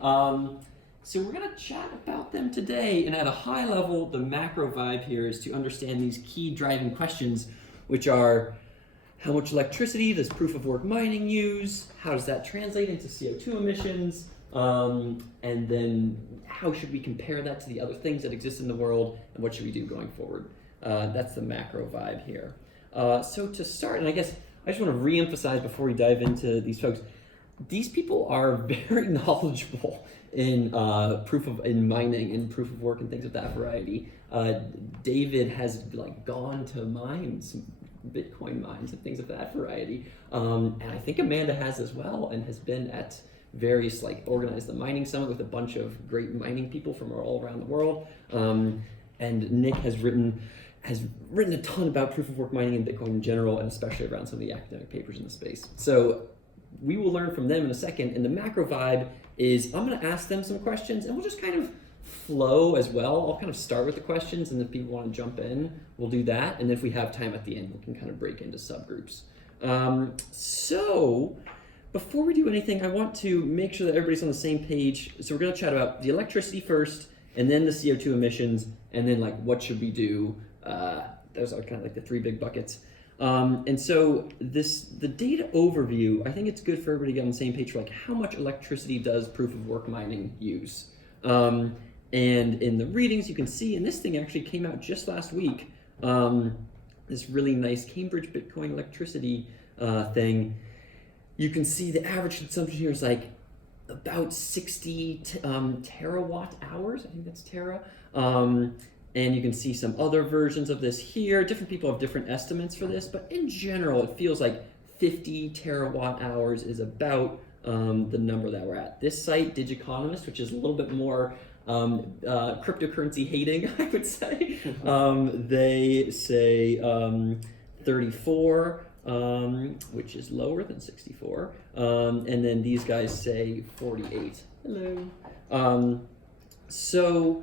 So we're going to chat about them today, and at a high level, the macro vibe here is to understand these key driving questions, which are how much electricity does proof of work mining use? How does that translate into CO2 emissions? And then how should we compare that to the other things that exist in the world, and what should we do going forward? That's the macro vibe here. So to start, and I guess I just want to re-emphasize before we dive into these folks, these people are very knowledgeable in in mining and proof of work and things of that variety. David has gone to mine some Bitcoin mines and things of that variety, and I think Amanda has as well, and has been at various organized the mining summit with a bunch of great mining people from all around the world. And Nic has written a ton about proof of work mining and Bitcoin in general, and especially around some of the academic papers in the space. So we will learn from them in a second. And the macro vibe is I'm going to ask them some questions, and we'll just kind of flow as well. I'll kind of start with the questions, and if people want to jump in, we'll do that. And if we have time at the end, we can kind of break into subgroups. So before we do anything, I want to make sure that everybody's on the same page. So we're going to chat about the electricity first, and then the CO2 emissions, and then what should we do? Those are kind of the three big buckets. And so the data overview, I think it's good for everybody to get on the same page for how much electricity does proof of work mining use. And in the readings, you can see, and this thing actually came out just last week, this really nice Cambridge Bitcoin electricity thing. You can see the average consumption here is about 60 terawatt hours. I think that's tera. And you can see some other versions of this here. Different people have different estimates for this, but in general, it feels like 50 terawatt hours is about the number that we're at. This site, Digiconomist, which is a little bit more cryptocurrency hating, I would say, they say 34, which is lower than 64. And then these guys say 48. Hello. So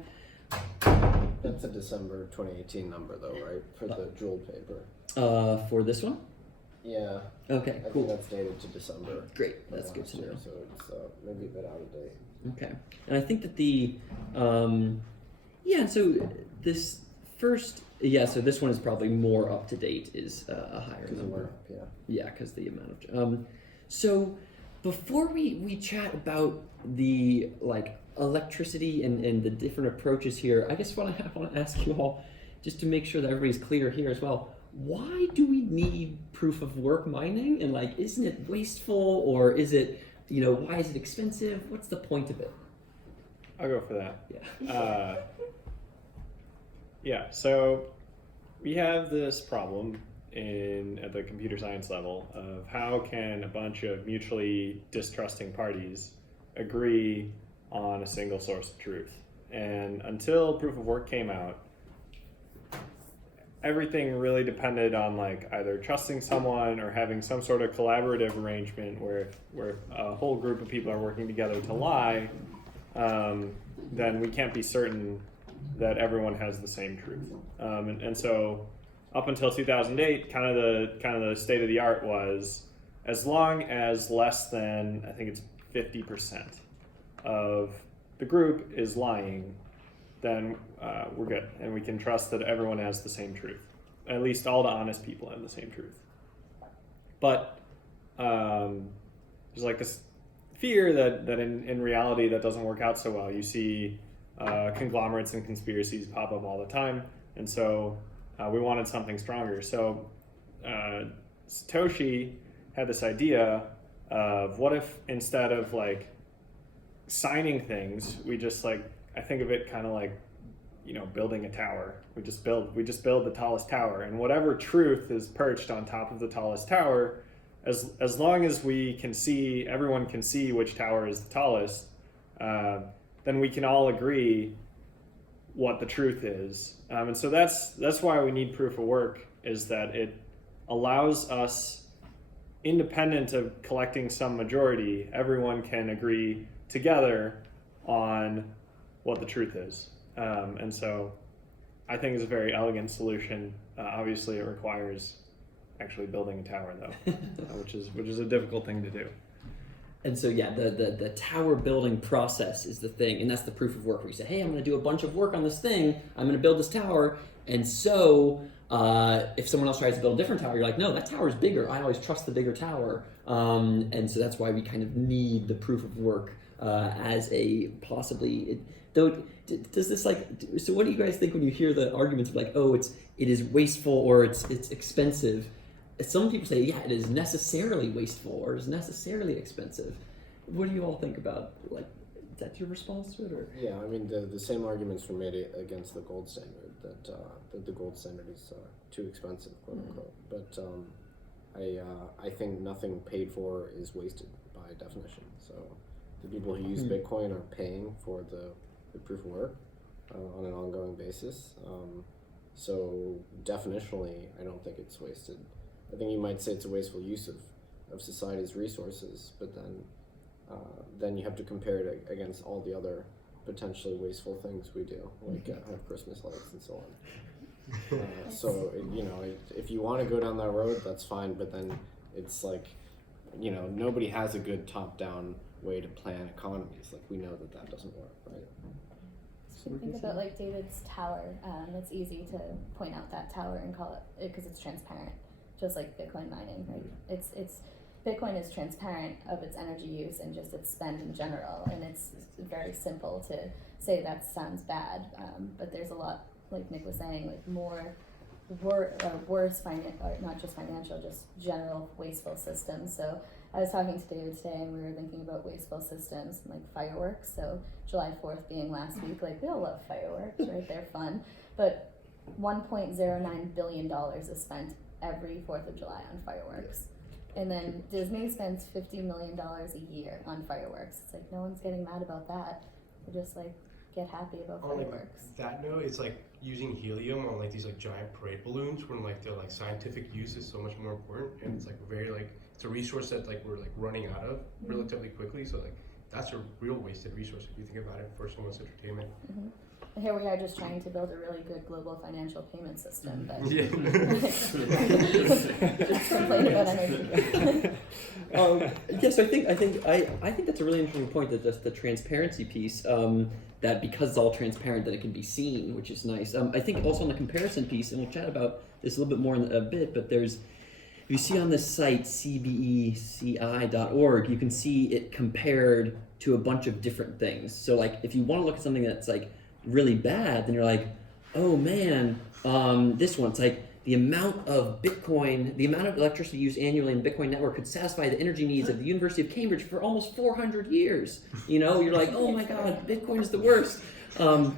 that's a December 2018 number, though, right? For the Joule paper. For this one? Yeah. Okay, I cool. think that's dated to December. Great, that's good to know. So it's maybe a bit out of date. Okay, and I think that so this first, so this one is probably more up to date, is a higher number. Yeah, because the amount of, so before we chat about the electricity and the different approaches here, I guess what I want to ask you all, just to make sure that everybody's clear here as well, why do we need proof of work mining? And isn't it wasteful, or is it, why is it expensive? What's the point of it? I'll go for that. Yeah. So we have this problem at the computer science level of how can a bunch of mutually distrusting parties agree on a single source of truth. And until proof of work came out, everything really depended on either trusting someone or having some sort of collaborative arrangement where a whole group of people are working together to lie, then we can't be certain that everyone has the same truth. And so up until 2008, kind of the state of the art was, as long as less than, I think it's 50% of the group is lying, then we're good, and we can trust that everyone has the same truth. At least all the honest people have the same truth. But there's this fear that in reality that doesn't work out so well. You see conglomerates and conspiracies pop up all the time, and so we wanted something stronger. So Satoshi had this idea of, what if instead of signing things, we just I think of it kind of building a tower. We just build the tallest tower, and whatever truth is perched on top of the tallest tower, as long as everyone can see which tower is the tallest, then we can all agree what the truth is. And so that's why we need proof of work, is that it allows us, independent of collecting some majority, everyone can agree together on what the truth is. And so I think it's a very elegant solution. Obviously, it requires actually building a tower, though, which is a difficult thing to do. And so yeah, the tower building process is the thing, and that's the proof of work where you say, hey, I'm going to do a bunch of work on this thing, I'm going to build this tower, and so if someone else tries to build a different tower, you're like, no, that tower is bigger, I always trust the bigger tower. And so that's why we kind of need the proof of work as a possibly, does this like, so what do you guys think when you hear the arguments of like, oh, it is wasteful or it's expensive? Some people say, yeah, it is necessarily wasteful or is necessarily expensive. What do you all think about, like, is that your response to it? Or? Yeah, I mean, the same arguments were made against the gold standard, that the gold standard is too expensive, quote unquote. But I think nothing paid for is wasted by definition. So the people who use Bitcoin are paying for the proof of work on an ongoing basis. So definitionally, I don't think it's wasted. I think you might say it's a wasteful use of society's resources, but then you have to compare it against all the other potentially wasteful things we do, like have Christmas lights and so on. So if you want to go down that road, that's fine. But then it's like, nobody has a good top-down way to plan economies. Like, we know that doesn't work, right? Think about like David's tower. It's easy to point out that tower and call it because it's transparent, just like Bitcoin mining, right? It's Bitcoin is transparent of its energy use and just its spend in general, and it's very simple to say that sounds bad, but there's a lot, like Nick was saying, like worse not just financial, just general wasteful systems. So I was talking to David today, and we were thinking about wasteful systems like fireworks. So July 4th being last week, like we all love fireworks, right? They're fun, but $1.09 billion is spent every 4th of July on fireworks. And then Disney spends $50 million a year on fireworks. It's like, no one's getting mad about that. We're just like, get happy about fireworks. Like that note, it's like using helium on like these like giant parade balloons when like the like scientific use is so much more important, and it's like very like, it's a resource that like we're like running out of relatively quickly. So like that's a real wasted resource if you think about it for someone's entertainment. And here we are just trying to build a really good global financial payment system, but let's complain about energy. Yes, I think that's a really interesting point, that just the transparency piece, that because it's all transparent that it can be seen, which is nice. I think also on the comparison piece, and we'll chat about this a little bit more in a bit, but if you see on this site, cbeci.org, you can see it compared to a bunch of different things. So like if you want to look at something that's like really bad, then you're like, oh man, this one, it's like the amount of Bitcoin, the amount of electricity used annually in the Bitcoin network could satisfy the energy needs of the University of Cambridge for almost 400 years. You're like, oh my God, Bitcoin is the worst. But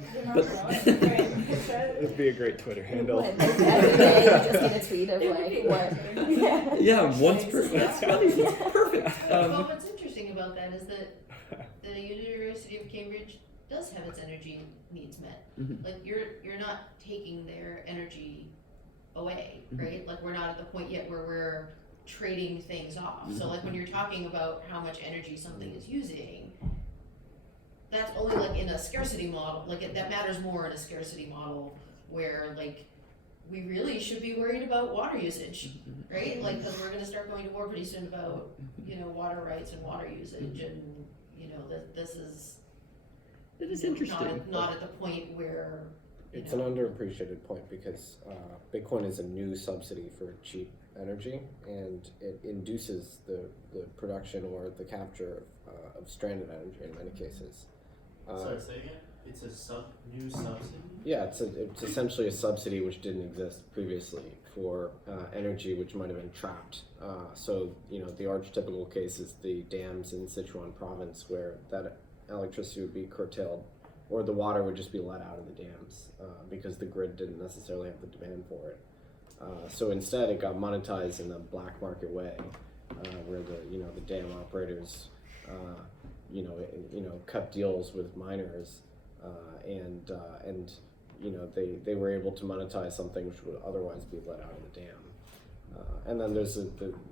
It'd be a great Twitter handle. Every day you just get a tweet of like, what? Yeah, once per, that's funny, it's perfect. Well, what's interesting about that is that the University of Cambridge does have its energy needs met. Like you're not taking their energy away, right? Like we're not at the point yet where we're trading things off. So like when you're talking about how much energy something is using, that's only like in a scarcity model. Like that matters more in a scarcity model where like we really should be worried about water usage, right? Like because we're going to start going to war pretty soon about water rights and water usage, and this is. It is interesting. Not at the point where it's an underappreciated point, because Bitcoin is a new subsidy for cheap energy, and it induces the production or the capture of stranded energy in many cases. Sorry, say again? It's a new subsidy? Yeah, it's essentially a subsidy which didn't exist previously for energy which might have been trapped. So the archetypical case is the dams in Sichuan province, where that electricity would be curtailed, or the water would just be let out of the dams because the grid didn't necessarily have the demand for it. So instead, it got monetized in a black market way, where the dam operators cut deals with miners, and they were able to monetize something which would otherwise be let out of the dam. And then there's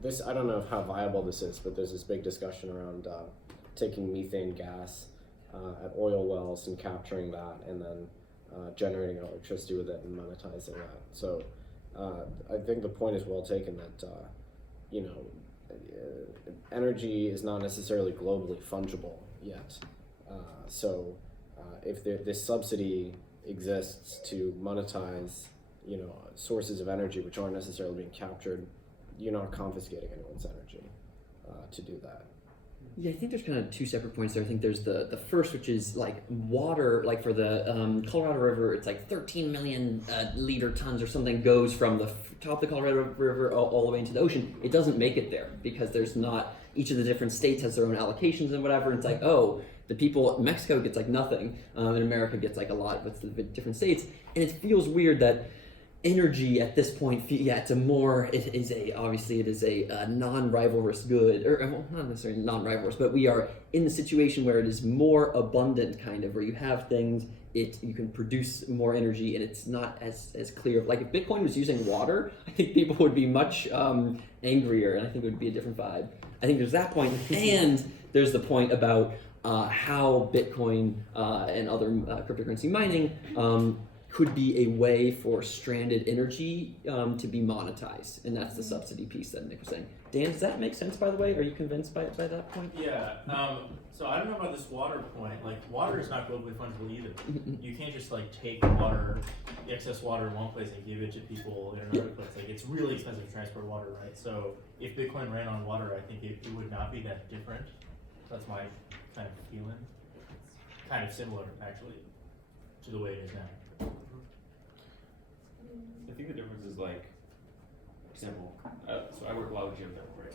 this, I don't know how viable this is, but there's this big discussion around taking methane gas at oil wells and capturing that, and then generating electricity with it and monetizing that. So I think the point is well taken that energy is not necessarily globally fungible yet. So if this subsidy exists to monetize, sources of energy which aren't necessarily being captured, you're not confiscating anyone's energy to do that. Yeah, I think there's kind of two separate points there. I think there's the first, which is like water, like for the Colorado River, it's like 13 million liter tons or something goes from the top of the Colorado River all the way into the ocean. It doesn't make it there because there's not, each of the different states has their own allocations and whatever. And it's like, oh, the people, Mexico gets like nothing, and America gets like a lot with the different states. And it feels weird that energy at this point, it is a non-rivalrous good, or well, not necessarily non-rivalrous, but we are in the situation where it is more abundant, kind of, where you have things, you can produce more energy, and it's not as clear. Like if Bitcoin was using water, I think people would be much angrier, and I think it would be a different vibe. I think there's that point, and there's the point about how Bitcoin and other cryptocurrency mining could be a way for stranded energy to be monetized, and that's the subsidy piece that Nick was saying. Dan, does that make sense, by the way? Are you convinced by that point? Yeah, so I don't know about this water point. Like, water is not globally fungible either. You can't just like take water, excess water in one place and give it to people in another place. Like, it's really expensive to transport water, right? So if Bitcoin ran on water, I think it would not be that different. That's my kind of feeling. It's kind of similar, actually, to the way it is now. I think the difference is like, for example, so I work a lot with geothermal, right?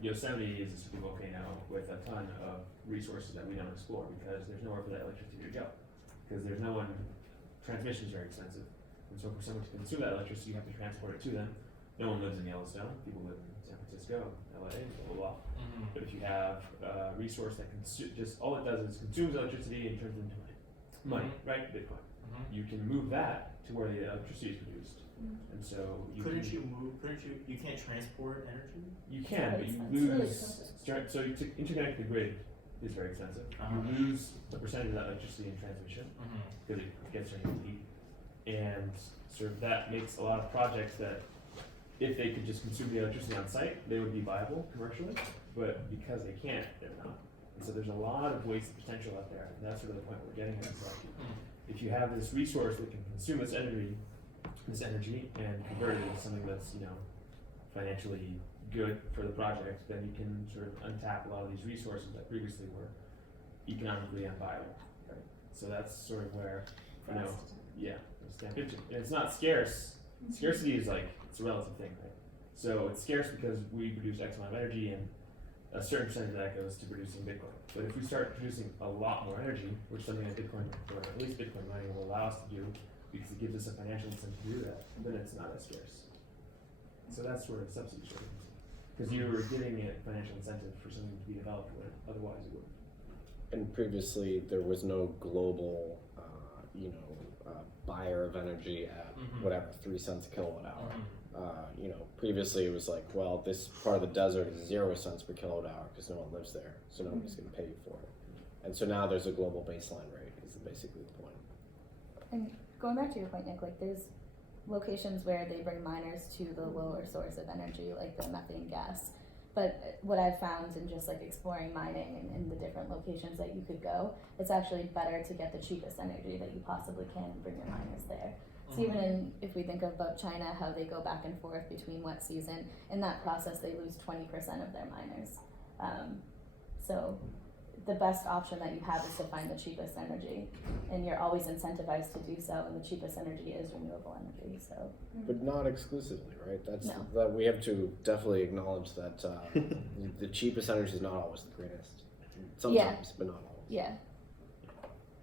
Yosemite is a super volcano with a ton of resources that we don't explore because there's nowhere for that electricity to go. Because there's no one, transmission is very expensive. And so for someone to consume that electricity, you have to transport it to them. No one lives in Yellowstone, people live in San Francisco, LA, blah, blah, blah. But if you have a resource that just all it does is consumes electricity and turns it into money, right? Bitcoin. You can move that to where the electricity is produced, and so you can't transport energy? You can, but you lose. So to interconnect the grid is very expensive. You lose a percentage of that electricity in transmission because it gets very deep, and sort of that makes a lot of projects that, if they could just consume the electricity on site, they would be viable commercially, but because they can't, they're not. And so there's a lot of wasted potential out there, and that's sort of the point we're getting at. If you have this resource that can consume this energy, and convert it into something that's financially good for the project, then you can sort of untap a lot of these resources that previously were economically unviable. Right? So that's sort of where it's not scarce. Scarcity is like, it's a relative thing, right? So it's scarce because we produce X amount of energy, and a certain percentage of that goes to producing Bitcoin. But if we start producing a lot more energy, which is something that Bitcoin, or at least Bitcoin mining, will allow us to do, because it gives us a financial incentive to do that, then it's not as scarce. So that's sort of subsidy trading. Because you were giving it financial incentive for something to be developed where otherwise it wouldn't. And previously there was no global, buyer of energy at whatever, 3 cents a kilowatt hour. Previously it was like, well, this part of the desert is 0 cents per kilowatt hour because no one lives there, so nobody's going to pay you for it. And so now there's a global baseline rate, is basically the point. And going back to your point, Nick, like there's locations where they bring miners to the lower source of energy, like the methane gas. But what I've found in just like exploring mining and the different locations that you could go, it's actually better to get the cheapest energy that you possibly can and bring your miners there. So even if we think about China, how they go back and forth between wet season, in that process they lose 20% of their miners. So the best option that you have is to find the cheapest energy, and you're always incentivized to do so, and the cheapest energy is renewable energy. So, but not exclusively, right? That's No. that we have to definitely acknowledge that the cheapest energy is not always the greenest. Sometimes, but not always. Yeah.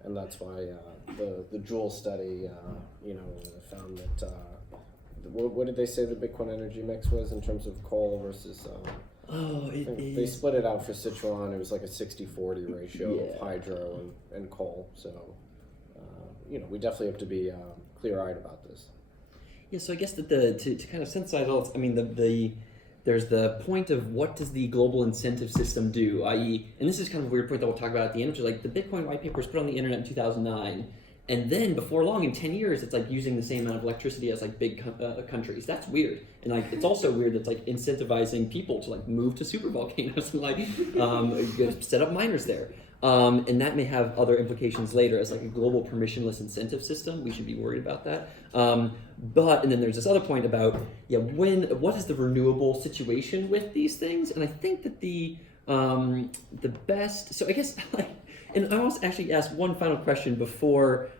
And that's why the Joule study, found that what did they say the Bitcoin energy mix was in terms of coal versus? They split it out for Citron. It was like a 60-40 ratio of hydro and coal. So, we definitely have to be clear-eyed about this. Yeah, so I guess that to kind of synthesize all this, I mean, there's the point of what does the global incentive system do, i.e., and this is kind of a weird point that we'll talk about at the end, which is like the Bitcoin white paper was put on the internet in 2009, And then before long, in 10 years, it's like using the same amount of electricity as like big countries. That's weird. And like it's also weird that's like incentivizing people to like move to super volcanoes and like set up miners there. And that may have other implications later as like a global permissionless incentive system. We should be worried about that. And then there's this other point about what is the renewable situation with these things? And I think that the best. So I guess like. And I want to actually ask one final question before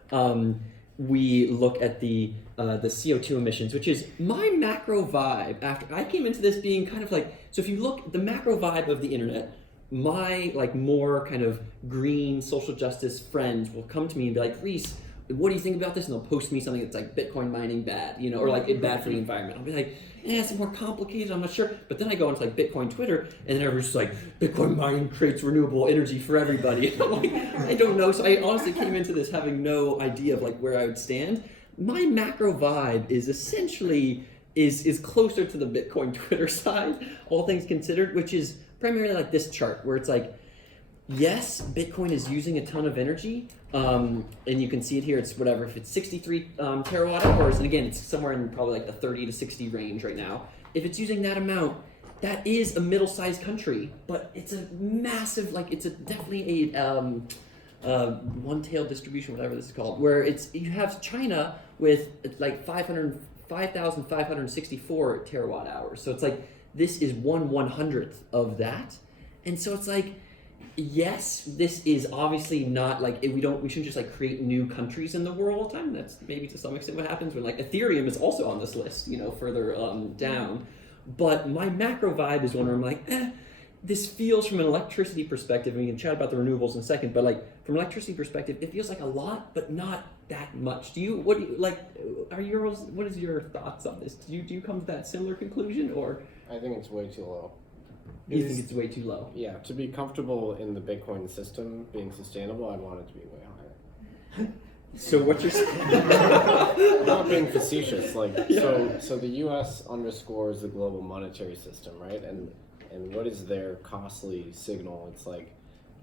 we look at the CO2 emissions, which is my macro vibe. After I came into this being kind of like, so if you look, the macro vibe of the internet, my like more kind of green social justice friends will come to me and be like, Rhys, what do you think about this? And they'll post me something that's like Bitcoin mining bad, or like bad for the environment. I'll be like, it's more complicated, I'm not sure. But then I go into like Bitcoin Twitter, and then everyone's just like, Bitcoin mining creates renewable energy for everybody. And I'm like, I don't know. So I honestly came into this having no idea of like where I would stand. My macro vibe is essentially is closer to the Bitcoin Twitter side, all things considered, which is primarily like this chart where it's like, yes, Bitcoin is using a ton of energy, and you can see it here. It's whatever, if it's 63 terawatt hours, and again, it's somewhere in probably like the 30 to 60 range right now. If it's using that amount, that is a middle-sized country, but it's a massive, like it's definitely a one-tailed distribution, whatever this is called, where you have China with like 5,564 terawatt hours. So it's like this is 1/100th of that, and so it's like. Yes, this is obviously not like we shouldn't just like create new countries in the world all the time. That's maybe to some extent what happens when like Ethereum is also on this list, further down. But my macro vibe is one where I'm like, this feels from an electricity perspective, and we can chat about the renewables in a second, but like from an electricity perspective, it feels like a lot, but not that much. What is your thoughts on this? Do you come to that similar conclusion, or? I think it's way too low. You think it's way too low? Yeah, to be comfortable in the Bitcoin system being sustainable, I'd want it to be way higher. So what you're saying? I'm not being facetious. So the U.S. underscores the global monetary system, right? And what is their costly signal? It's like,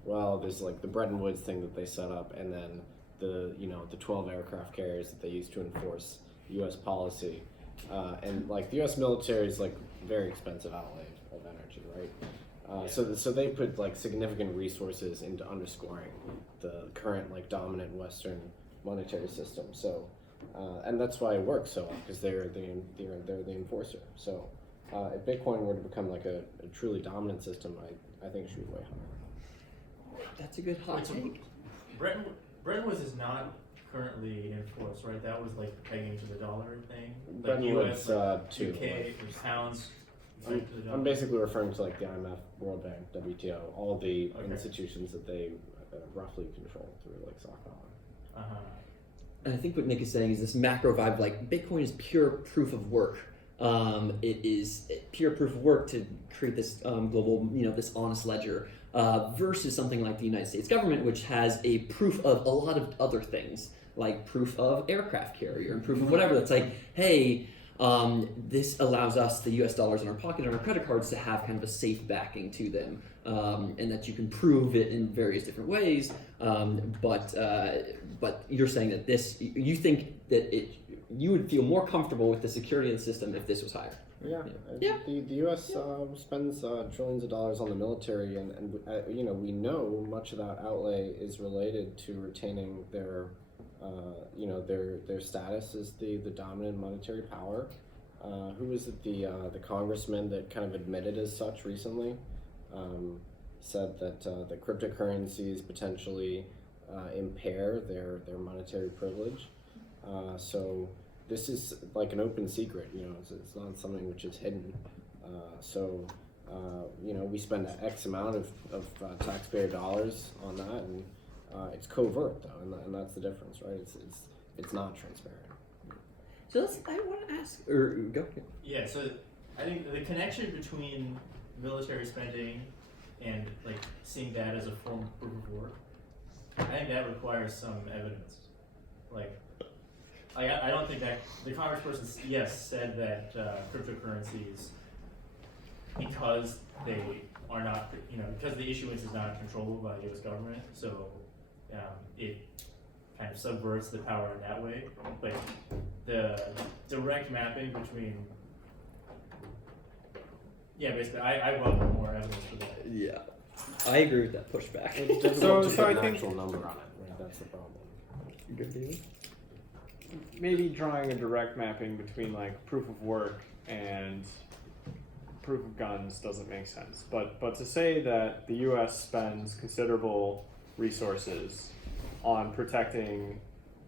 well, there's like the Bretton Woods thing that they set up, and then the 12 aircraft carriers that they use to enforce U.S. policy, and like the U.S. military is like very expensive outlay of energy, right? So they put like significant resources into underscoring the current like dominant Western monetary system. So and that's why it works so well, because they're the enforcer. So if Bitcoin were to become like a truly dominant system, I think it should be way higher. That's a good hot take. Bretton Woods is not currently in force, right? That was like pegging to the dollar thing. Like Bretton Woods, UK, pounds. I'm basically referring to like the IMF, World Bank, WTO, all the institutions that they roughly control through like soft power. And I think what Nick is saying is this macro vibe, like Bitcoin is pure proof of work. It is pure proof of work to create this global, this honest ledger, versus something like the United States government, which has a proof of a lot of other things, like proof of aircraft carrier and proof of whatever. That's like, hey, this allows us, the US dollars in our pocket and our credit cards, to have kind of a safe backing to them, and that you can prove it in various different ways. But you're saying that you think that you would feel more comfortable with the security of the system if this was higher. Yeah. The U.S. spends trillions of dollars on the military, and we know much of that outlay is related to retaining their status as the dominant monetary power. Who was it? The congressman that kind of admitted as such recently said that the cryptocurrencies potentially impair their monetary privilege. So this is like an open secret. It's not something which is hidden. We spend X amount of taxpayer dollars on that, and it's covert though, and that's the difference, right? It's not transparent. So I want to ask, or go. Yeah, so I think the connection between military spending and like seeing that as a form of proof of work, I think that requires some evidence. Like, I don't think that the congressperson, said that cryptocurrencies, because they are not, because the issuance is not controllable by the U.S. government, so it kind of subverts the power in that way. Like the direct mapping between, basically, I welcome more evidence for that. Yeah, I agree with that pushback. It's difficult to So put I an think- actual number on it, right? That's the problem. Good deal. Maybe drawing a direct mapping between like proof of work and proof of guns doesn't make sense. But to say that the U.S. spends considerable resources on protecting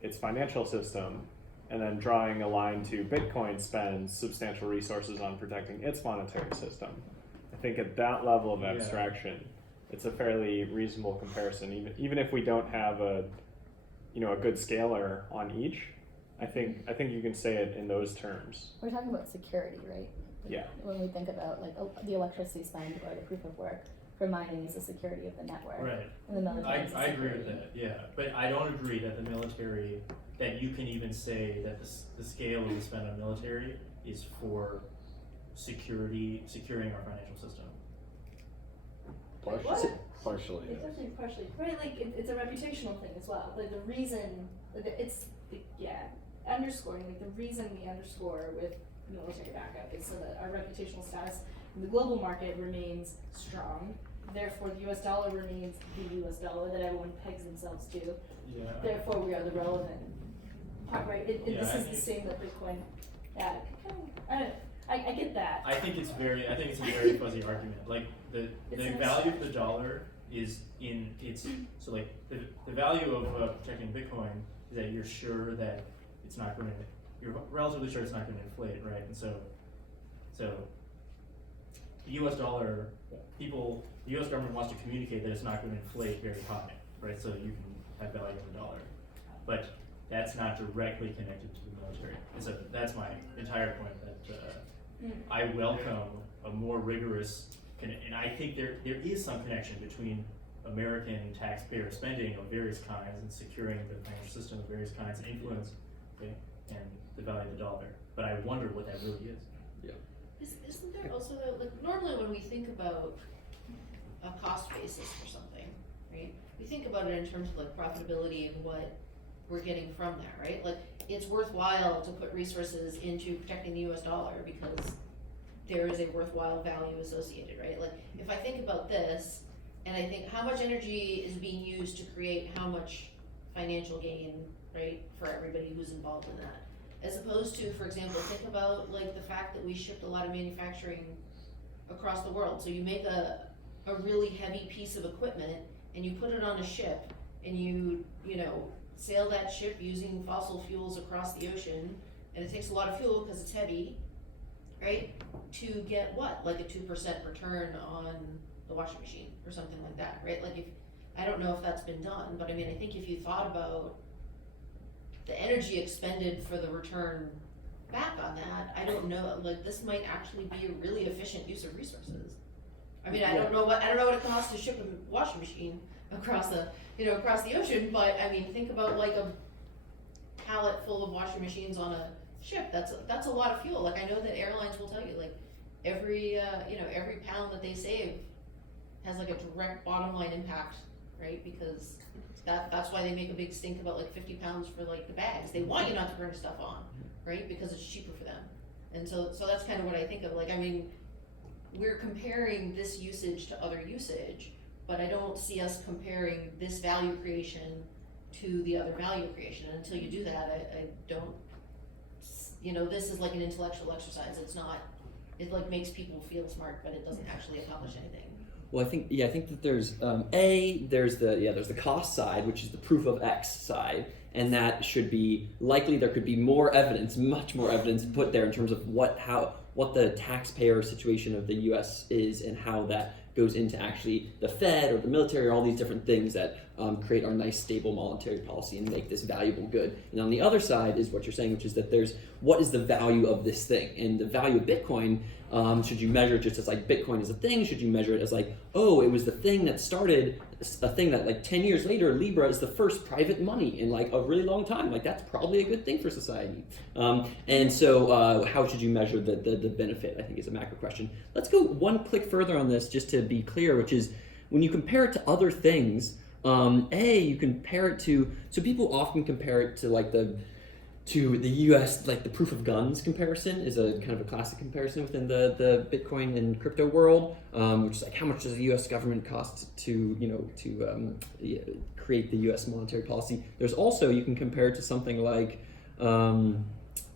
its financial system, and then drawing a line to Bitcoin spends substantial resources on protecting its monetary system, I think at that level of abstraction, it's a fairly reasonable comparison. Even if we don't have a good scaler on each, I think you can say it in those terms. We're talking about security, right? Yeah. When we think about like the electricity spend or the proof of work for mining is the security of the network. Right. And the military is the I agree with security. that, yeah. But I don't agree that the military, that you can even say that the scale of the spend on military is for securing our financial system. Partially. It's definitely partially right. Like it's a reputational thing as well. Like the reason, underscoring. Like the reason we underscore with military backup is so that our reputational status in the global market remains strong. Therefore, the U.S. dollar remains the U.S. dollar that everyone pegs themselves to. Yeah. Therefore, we are the relevant part, right? This is the think- same with Bitcoin. Yeah, I get that. I think it's a very fuzzy argument. Like the It's value of the dollar is in its, so like the value of protecting Bitcoin is that you're sure that it's not going to, you're relatively sure it's not going to inflate, right? And so the U.S. dollar, the U.S. government wants to communicate that it's not going to inflate very high, right? So you can have value in the dollar, but that's not directly connected to the military. And so that's my entire point, that I welcome a more rigorous, and I think there is some connection between American taxpayer spending of various kinds and securing the financial system of various kinds and influence, okay, and the value of the dollar. But I wonder what that really is. Isn't there also though, like normally when we think about a cost basis for something, right? We think about it in terms of like profitability and what we're getting from that, right? Like it's worthwhile to put resources into protecting the US dollar because there is a worthwhile value associated, right? Like if I think about this and I think how much energy is being used to create how much financial gain, right, for everybody who's involved in that. As opposed to, for example, think about like the fact that we shipped a lot of manufacturing across the world. So you make a really heavy piece of equipment and you put it on a ship and you sail that ship using fossil fuels across the ocean, and it takes a lot of fuel because it's heavy, right? To get what? Like a 2% return on the washing machine or something like that, right? Like I don't know if that's been done, but I mean, I think if you thought about the energy expended for the return back on that, I don't know, like this might actually be a really efficient use of resources. I mean, I don't know what it costs to ship a washing machine across the ocean, but I mean, think about like a pallet full of washing machines on a ship. That's a lot of fuel. Like I know that airlines will tell you, like every pound that they save has like a direct bottom line impact, right? Because that's why they make a big stink about like 50 pounds for like the bags. They want you not to bring stuff on, right? Because it's cheaper for them. And so that's kind of what I think of. Like, I mean, we're comparing this usage to other usage, but I don't see us comparing this value creation to the other value creation. And until you do that, I don't, this is like an intellectual exercise. It like makes people feel smart, but it doesn't actually accomplish anything. Well, I think that there's there's the cost side, which is the proof of X side, and that should be likely. There could be more evidence, much more evidence put there in terms of what the taxpayer situation of the U.S. is and how that goes into actually the Fed or the military or all these different things that create our nice stable monetary policy and make this valuable good. And on the other side is what you're saying, which is that there's what is the value of this thing, and the value of Bitcoin. Should you measure it just as like Bitcoin is a thing? Should you measure it as like, oh, it was the thing that started a thing that like 10 years later, Libra is the first private money in like a really long time. Like that's probably a good thing for society. And so how should you measure the benefit, I think is a macro question. Let's go one click further on this just to be clear, which is when you compare it to other things, You compare it to, so people often compare it to like the US, like the proof of guns comparison is a kind of a classic comparison within the Bitcoin and crypto world, which is like how much does the US government cost to, create the US monetary policy. There's also, you can compare it to something like, and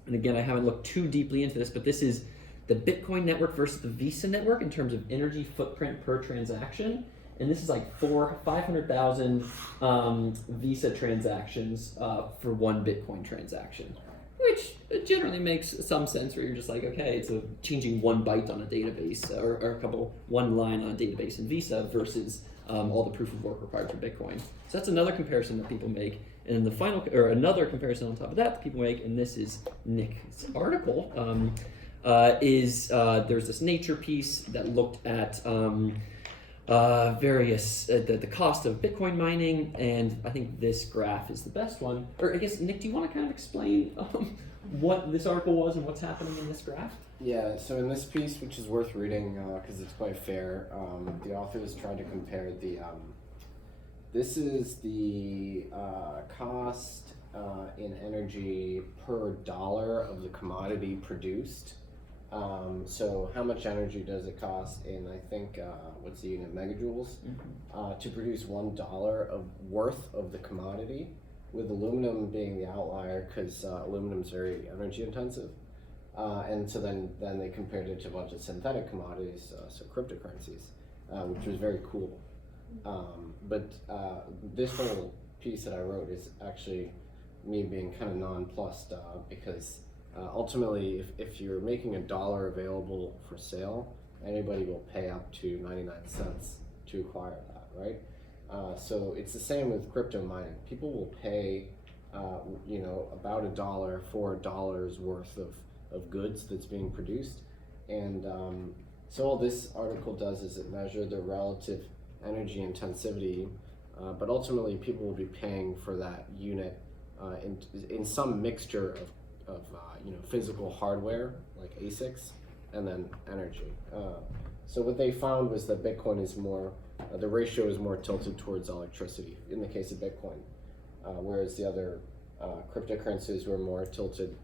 again, I haven't looked too deeply into this, but this is the Bitcoin network versus the Visa network in terms of energy footprint per transaction. And this is like 500,000 Visa transactions for one Bitcoin transaction, which generally makes some sense where you're just like, okay, it's changing one byte on a database or one line on a database in Visa versus all the proof of work required for Bitcoin. So that's another comparison that people make. And then the final, or another comparison on top of that people make, and this is Nic's article, there's this Nature piece that looked at various the cost of Bitcoin mining, and I think this graph is the best one. Or I guess, Nic, do you want to kind of explain what this article was and what's happening in this graph? Yeah, so in this piece, which is worth reading because it's quite fair, the authors tried to compare this is the cost in energy per dollar of the commodity produced. So how much energy does it cost in, I think, what's the unit, megajoules, to produce $1 of worth of the commodity, with aluminum being the outlier because aluminum is very energy intensive. And so then they compared it to a bunch of synthetic commodities, so cryptocurrencies, which was very cool. But this whole piece that I wrote is actually me being kind of nonplussed because ultimately, if you're making $1 available for sale, anybody will pay up to 99 cents to acquire that, right? So it's the same with crypto mining. People will pay, about $1 for $1 worth of goods that's being produced. And so all this article does is it measures the relative energy intensivity, but ultimately people will be paying for that unit in some mixture of physical hardware like ASICs and then energy. So what they found was that Bitcoin is more, the ratio is more tilted towards electricity in the case of Bitcoin, whereas the other cryptocurrencies were more tilted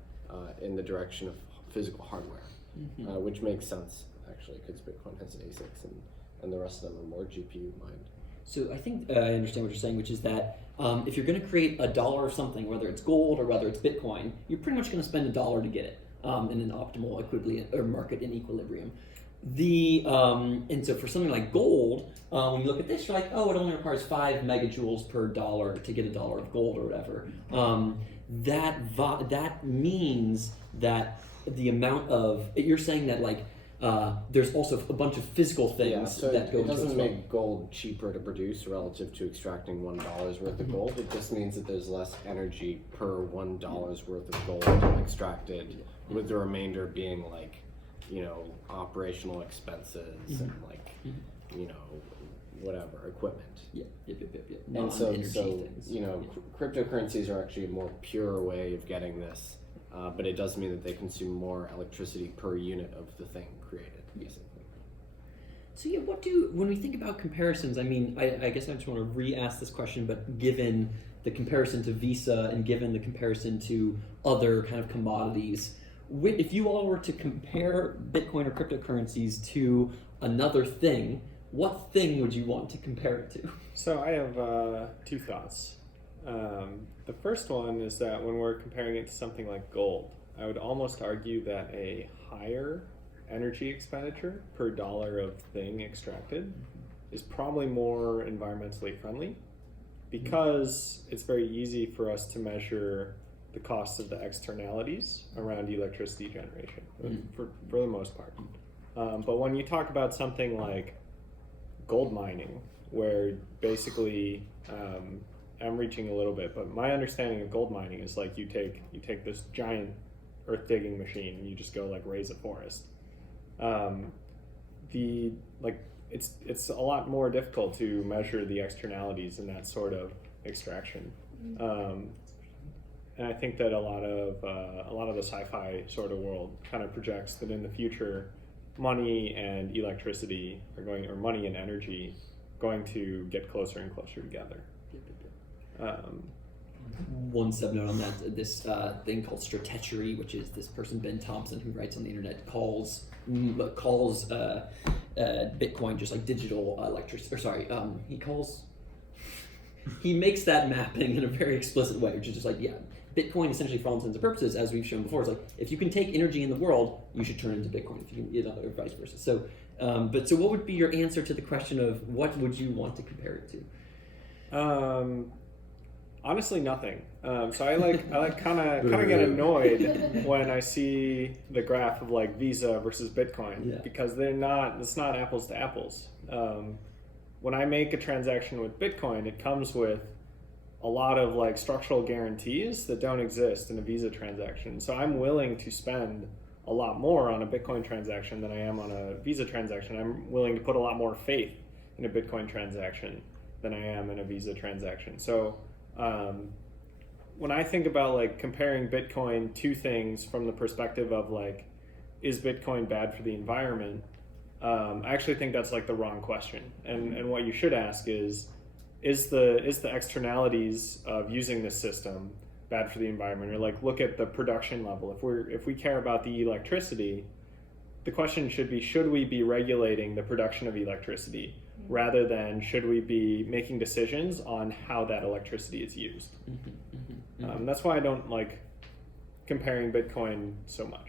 in the direction of physical hardware, which makes sense actually because Bitcoin has ASICs and the rest of them are more GPU mined. So I think I understand what you're saying, which is that if you're going to create $1 of something, whether it's gold or whether it's Bitcoin, you're pretty much going to spend $1 to get it in an optimal equivalent or market in equilibrium. And so for something like gold, when you look at this, you're like, oh, it only requires 5 megajoules per dollar to get $1 of gold or whatever. That means that the amount of, you're saying that like there's also a bunch of physical things so that go into it. It doesn't make gold cheaper to produce relative to extracting $1 worth of gold. It just means that there's less energy per $1 worth of gold extracted, with the remainder being like, operational expenses and like, whatever, equipment. And so things. Cryptocurrencies are actually a more pure way of getting this, but it does mean that they consume more electricity per unit of the thing created, basically. So when we think about comparisons, I mean, I guess I just want to re-ask this question, but given the comparison to Visa and given the comparison to other kind of commodities, if you all were to compare Bitcoin or cryptocurrencies to another thing, what thing would you want to compare it to? So I have 2 thoughts. The first one is that when we're comparing it to something like gold, I would almost argue that a higher energy expenditure per dollar of thing extracted is probably more environmentally friendly, because it's very easy for us to measure the cost of the externalities around electricity generation for the most part. But when you talk about something like gold mining, where basically I'm reaching a little bit, but my understanding of gold mining is like you take this giant earth digging machine and you just go like raise a forest. It's a lot more difficult to measure the externalities in that sort of extraction. And I think that a lot of the sci-fi sort of world kind of projects that in the future, money and electricity or money and energy going to get closer and closer together. One sub note on that: this thing called stratechery, which is this person Ben Thompson who writes on the internet calls Bitcoin just like digital electricity. Or sorry, he makes that mapping in a very explicit way, which is just like, yeah, Bitcoin essentially, for all intents and purposes, as we've shown before, is like if you can take energy in the world, you should turn it into Bitcoin. If you can, or vice versa. So, but what would be your answer to the question of what would you want to compare it to? Honestly, nothing. So I kind of get annoyed when I see the graph of like Visa versus Bitcoin because it's not apples to apples. When I make a transaction with Bitcoin, it comes with a lot of like structural guarantees that don't exist in a Visa transaction. So I'm willing to spend a lot more on a Bitcoin transaction than I am on a Visa transaction. I'm willing to put a lot more faith in a Bitcoin transaction than I am in a Visa transaction. So when I think about like comparing Bitcoin to things from the perspective of like, is Bitcoin bad for the environment? I actually think that's like the wrong question. And what you should ask is the externalities of using this system bad for the environment? Or like look at the production level. If we care about the electricity, the question should be, should we be regulating the production of electricity rather than should we be making decisions on how that electricity is used? That's why I don't like comparing Bitcoin so much.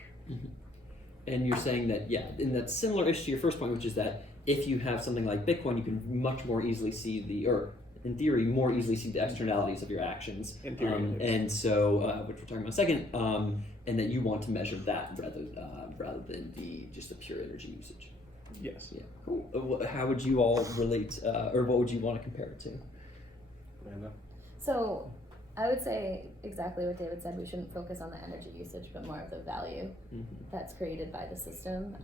And you're saying that, and that's similar-ish to your first point, which is that if you have something like Bitcoin, you can much more easily see in theory, more easily see the externalities of your actions. In theory, and so, which we're talking about in a second, and that you want to measure that rather than just the pure energy usage. Yes. Yeah. Cool. How would you all relate, or what would you want to compare it to? Amanda? So I would say exactly what David said. We shouldn't focus on the energy usage, but more of the value that's created by the system.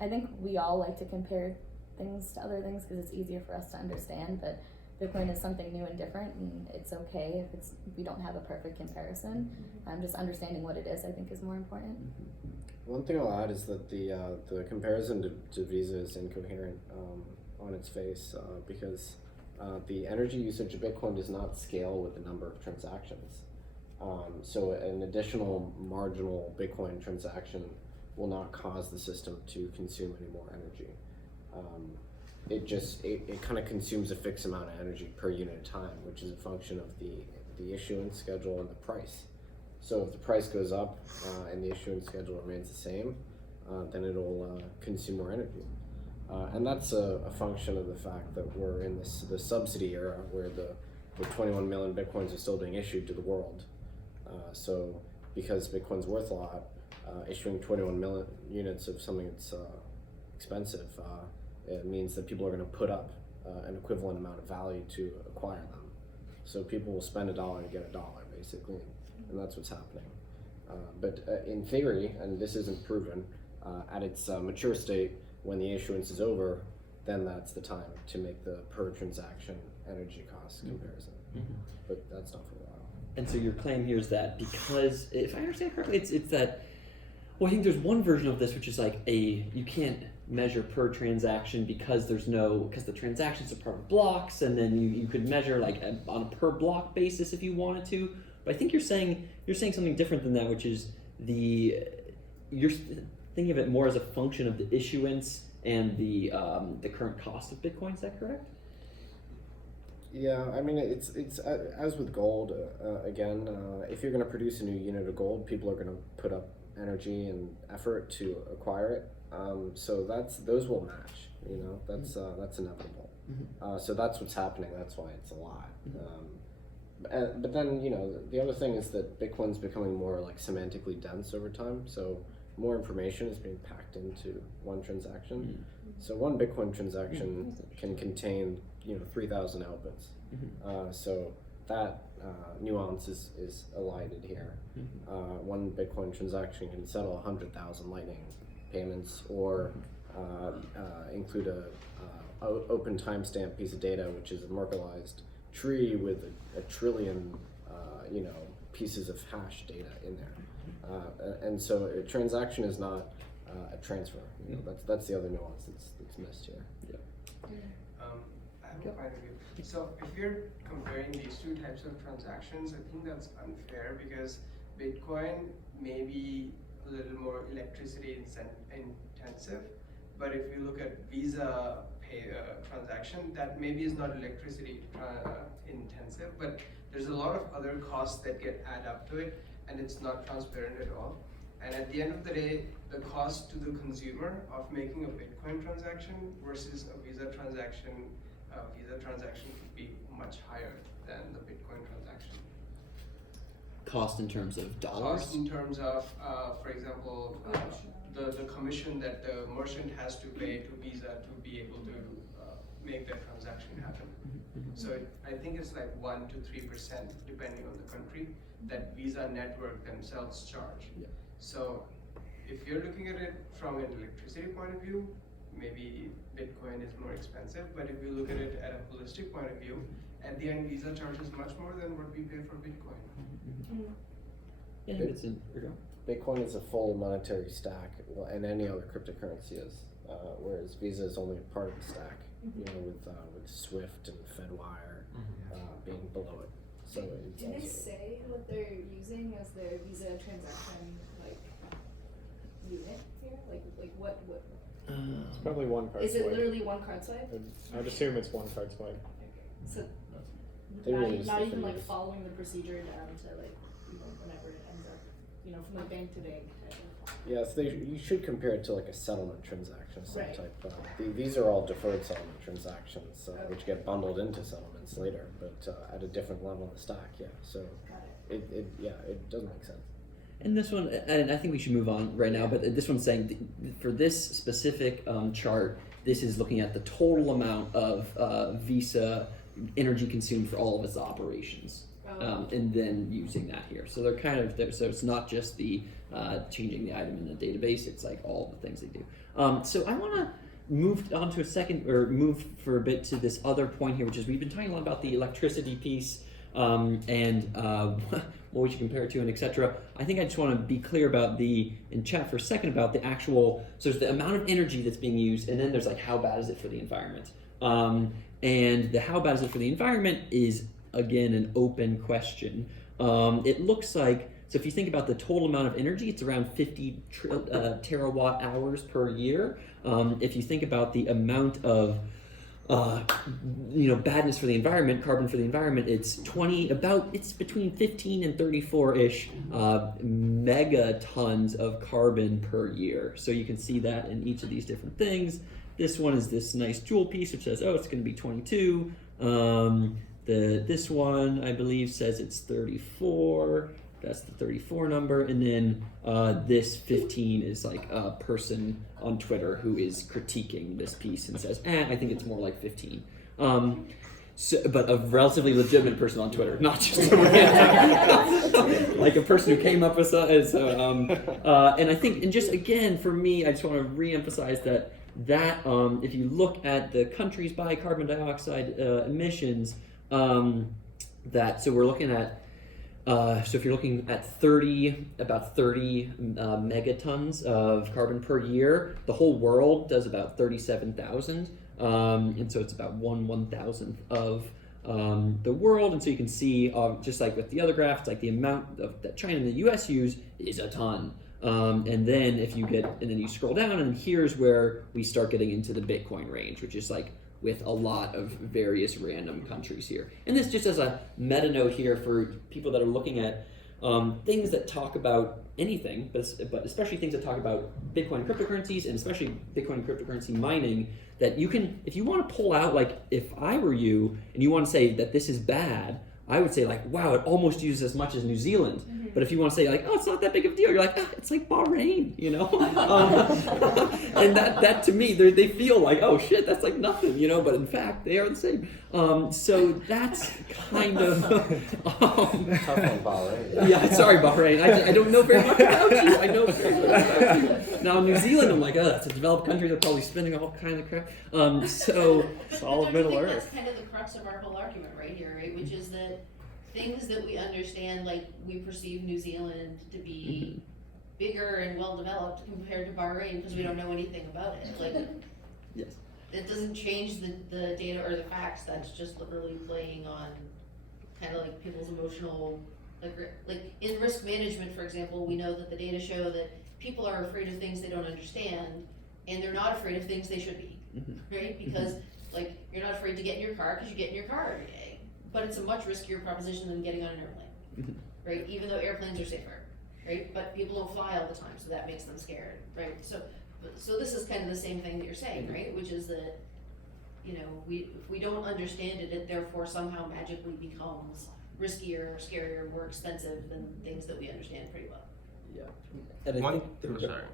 I think we all like to compare things to other things because it's easier for us to understand, but Bitcoin is something new and different, and it's okay if we don't have a perfect comparison. Just understanding what it is, I think, is more important. One thing I'll add is that the comparison to Visa is incoherent on its face because the energy usage of Bitcoin does not scale with the number of transactions. So an additional marginal Bitcoin transaction will not cause the system to consume any more energy. It kind of consumes a fixed amount of energy per unit of time, which is a function of the issuance schedule and the price. So if the price goes up and the issuance schedule remains the same, then it'll consume more energy. And that's a function of the fact that we're in the subsidy era where the 21 million Bitcoins are still being issued to the world. So because Bitcoin's worth a lot, issuing 21 million units of something that's expensive, it means that people are going to put up an equivalent amount of value to acquire them. So people will spend $1 to get $1, basically, and that's what's happening. But in theory, and this isn't proven, at its mature state, when the issuance is over, then that's the time to make the per transaction energy cost comparison. But that's not for a while. And so your claim here is that because, if I understand correctly, it's that, well, I think there's one version of this which is like you can't measure per transaction because the transactions are part of blocks, and then you could measure like on a per block basis if you wanted to. But I think you're saying something different than that, which is you're thinking of it more as a function of the issuance and the current cost of Bitcoin. Is that correct? Yeah, I mean it's as with gold. Again, if you're going to produce a new unit of gold, people are going to put up energy and effort to acquire it. So those will match. That's inevitable. So that's what's happening. That's why it's a lot. But then the other thing is that Bitcoin's becoming more like semantically dense over time. So more information is being packed into one transaction. So one Bitcoin transaction can contain 3,000 outputs. So that nuance is elided here. One Bitcoin transaction can settle 100,000 Lightning payments, or include a open timestamp piece of data, which is a Merkleized tree with a trillion pieces of hash data in there. And so a transaction is not a transfer. That's the other nuance that's missed here. I have have a point of view. So if you're comparing these two types of transactions, I think that's unfair because Bitcoin may be a little more electricity intensive, but if you look at Visa pay transaction, that maybe is not electricity intensive, but there's a lot of other costs that get add up to it, and it's not transparent at all. And at the end of the day, the cost to the consumer of making a Bitcoin transaction versus a Visa transaction could be much higher than the Bitcoin transaction. Cost in terms of dollars? Cost in terms of, for example, the commission that the merchant has to pay to Visa to be able to make that transaction happen. So I think it's like 1 to 3% depending on the country that Visa network themselves charge. Yeah. So if you're looking at it from an electricity point of view, maybe Bitcoin is more expensive, but if you look at it at a holistic point of view, at the end Visa charges much more than what we pay for Bitcoin. Yeah, it's in. Bitcoin is a full monetary stack, and any other cryptocurrency is, whereas Visa is only a part of the stack. You know, with Swift and FedWire being below it. So it's Do they also, say what they're using as their Visa transaction unit here? Like what It's probably one card is it? swipe. Literally one card swipe? I'd assume it's one card swipe. Okay. So They not, really not use even different like use. following the procedure down to whenever it ends up, from like bank to bank. yes, you should compare it to like a settlement transaction, some Right. type. These are all deferred settlement transactions, which get bundled into settlements later, but at a different level in the stack. Yeah, so Got it. it does make sense. And this one, and I think we should move on right now, but this one's saying for this specific chart, this is looking at the total amount of Visa energy consumed for all of its operations. And then using that here. So they're kind of there. So it's not just the changing the item in the database, it's like all the things they do. So I want to move on to move for a bit to this other point here, which is we've been talking a lot about the electricity piece and what we should compare it to and etc. I think I just want to be clear about in chat for a second about the actual, so there's the amount of energy that's being used, and then there's like how bad is it for the environment. And the how bad is it for the environment is again an open question. It looks like, so if you think about the total amount of energy, it's around 50 terawatt hours per year. If you think about the amount of badness for the environment, carbon for the environment, it's between 15 and 34-ish megatons of carbon per year. So you can see that in each of these different things. This one is this nice jewel piece which says, it's going to be 22. This one, I believe, says it's 34. That's the 34 number. And then this 15 is like a person on Twitter who is critiquing this piece and says, I think it's more like 15. But a relatively legitimate person on Twitter, not just a random, like a person who came up with and I think, and just again, for me, I just want to re-emphasize that if you look at the countries by carbon dioxide emissions, so we're looking at, so if you're looking at about 30 megatons of carbon per year, the whole world does about 37,000, and so it's about 1/1000th of the world, and so you can see, just like with the other graph, it's like the amount that China and the US use is a ton. And then and then you scroll down, and here's where we start getting into the Bitcoin range, which is like with a lot of various random countries here. And this just as a meta note here for people that are looking at things that talk about anything, but especially things that talk about Bitcoin cryptocurrencies, and especially Bitcoin cryptocurrency mining, that you can, if you want to pull out, like if I were you and you want to say that this is bad, I would say like, wow, it almost uses as much as New Zealand. Mm-hmm. But if you want to say like, it's not that big of a deal, you're like, it's like Bahrain, and that to me, they feel like, oh shit, that's like nothing, but in fact, they are the same. So that's kind of... Tough on Bahrain. Yeah, sorry, Bahrain. I don't know very much about you. I know very little about you. Now, New Zealand, I'm like, that's a developed country. They're probably spending all kinds of crap. Solid Middle Earth. That's kind of the crux of our whole argument right here, right? Which is that things that we understand, like we perceive New Zealand to be bigger and well developed compared to Bahrain because we don't know anything about it. Like, yes. it doesn't change the data or the facts. That's just literally playing on kind of like people's emotional, like in risk management, for example, we know that the data show that people are afraid of things they don't understand, and they're not afraid of things they should be, right? Because like you're not afraid to get in your car because you get in your car every day, but it's a much riskier proposition than getting on an airplane, right? Even though airplanes are safer, right? But people don't fly all the time, so that makes them scared, right? So this is kind of the same thing that you're saying, right? Which is that, you know, if we don't understand it, it therefore somehow magically becomes riskier, scarier, more expensive than things that we understand pretty well. Yeah. And I think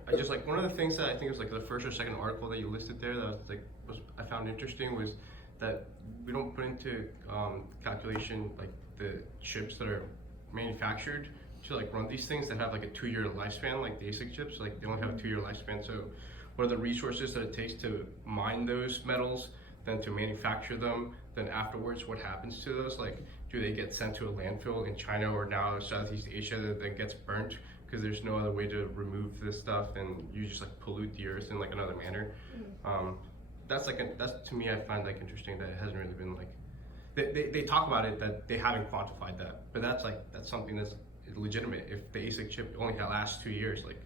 I just like one of the things that I think was like the first or second article that you listed there that I found interesting was that we don't put into calculation like the chips that are manufactured to like run these things that have like a 2-year lifespan, like the ASIC chips, like they only have a 2-year lifespan. So what are the resources that it takes to mine those metals, then to manufacture them, then afterwards what happens to those? Like, do they get sent to a landfill in China or now Southeast Asia that then gets burnt because there's no other way to remove this stuff, and you just like pollute the earth in like another manner? That's to me, I find like interesting that it hasn't really been like, they talk about it that they haven't quantified that, but that's something that's legitimate. If the ASIC chip only lasts 2 years, like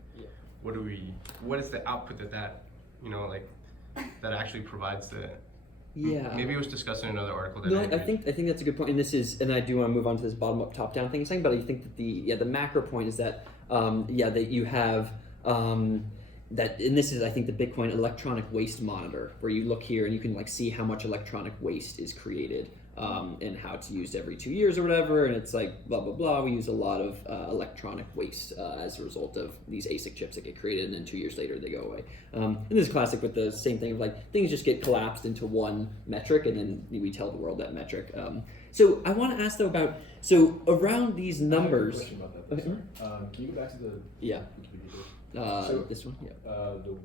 what is the output that you know, like that actually provides the maybe it was discussed in another article that no, I think that's a good point, and I do want to move on to this bottom up top down thing saying, but I think that the macro point is that that you have that, and this is I think the Bitcoin electronic waste monitor, where you look here and you can like see how much electronic waste is created and how it's used every 2 years or whatever, and it's like blah blah blah. We use a lot of electronic waste as a result of these ASIC chips that get created, and then 2 years later they go away. And this is classic with the same thing of like things just get collapsed into one metric, and then we tell the world that metric. So I want to ask though about around these numbers. I have a question about that. Sorry. Can you go back to the Wikipedia page? This one, the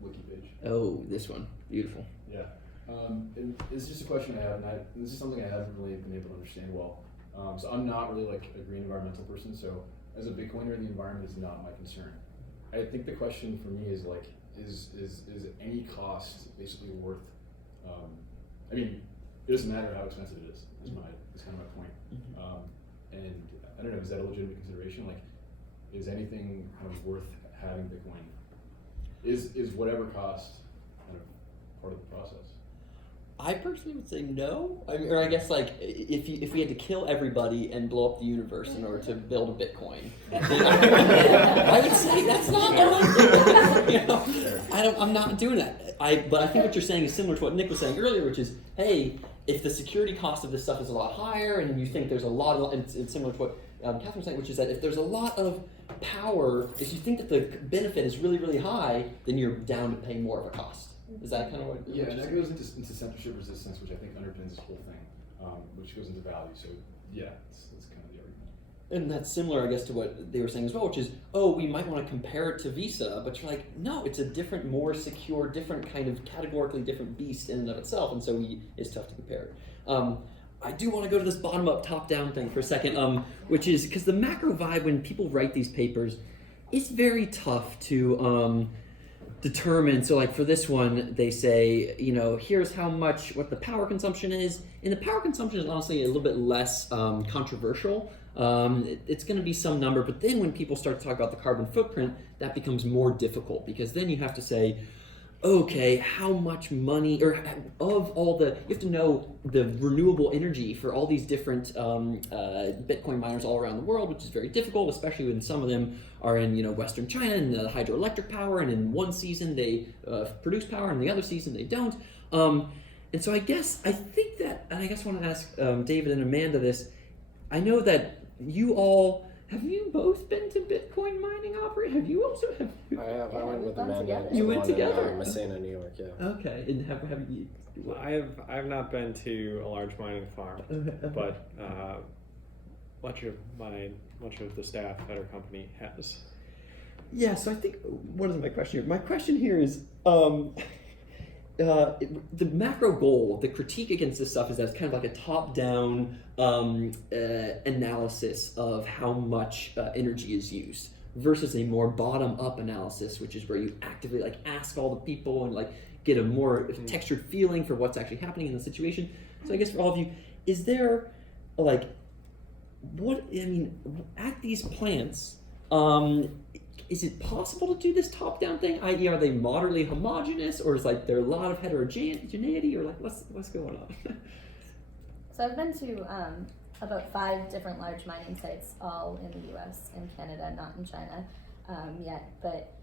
wiki page. Oh, this one, beautiful. Yeah. And it's just a question I have, and this is something I haven't really been able to understand well. So I'm not really like a green environmental person, so as a Bitcoiner, the environment is not my concern. I think the question for me is like, is any cost basically worth, I mean, it doesn't matter how expensive it is, is kind of my point. And I don't know, is that a legitimate consideration? Like, is anything kind of worth having Bitcoin? Is whatever cost kind of part of the process? I personally would say no. I mean, or I guess like if we had to kill everybody and blow up the universe in order to build a Bitcoin, I would say that's not the right thing. You know, I'm not doing that. But I think what you're saying is similar to what Nick was saying earlier, which is, hey, if the security cost of this stuff is a lot higher, and you think there's a lot of, and it's similar to what Catherine was saying, which is that if there's a lot of power, if you think that the benefit is really, really high, then you're down to pay more of a cost. Is that kind of what? Yeah, and that goes into censorship resistance, which I think underpins this whole thing, which goes into value. So yeah, that's kind of the argument. And that's similar, I guess, to what they were saying as well, which is, oh, we might want to compare it to Visa, but you're like, no, it's a different, more secure, different kind of categorically different beast in and of itself, and so it's tough to compare it. I do want to go to this bottom-up, top-down thing for a second, which is, because the macro vibe, when people write these papers, it's very tough to determine. So like for this one, they say, you know, here's what the power consumption is, and the power consumption is honestly a little bit less controversial. It's going to be some number, but then when people start to talk about the carbon footprint, that becomes more difficult, because then you have to say, okay, how much money, or of all you have to know the renewable energy for all these different Bitcoin miners all around the world, which is very difficult, especially when some of them are in, you know, Western China and hydroelectric power, and in one season they produce power and the other season they don't. And so I think that, and I guess I want to ask David and Amanda this. I know that have you both been to Bitcoin mining operation? Have you also? I have. I went with Amanda. Together. You went together? In Messina, New York. Yeah. Okay, and have you? I've not been to a large mining farm, but much of the staff at our company has. Yeah, so I think, what is my question here? My question here is, the macro goal, the critique against this stuff is that it's kind of like a top-down analysis of how much energy is used versus a more bottom-up analysis, which is where you actively like ask all the people and like get a more textured feeling for what's actually happening in the situation. So I guess for all of you, is there like at these plants, is it possible to do this top-down thing? I.e., are they moderately homogeneous, or is like there a lot of heterogeneity, or like what's going on? So I've been to about 5 different large mining sites, all in the U.S. and Canada, not in China yet. But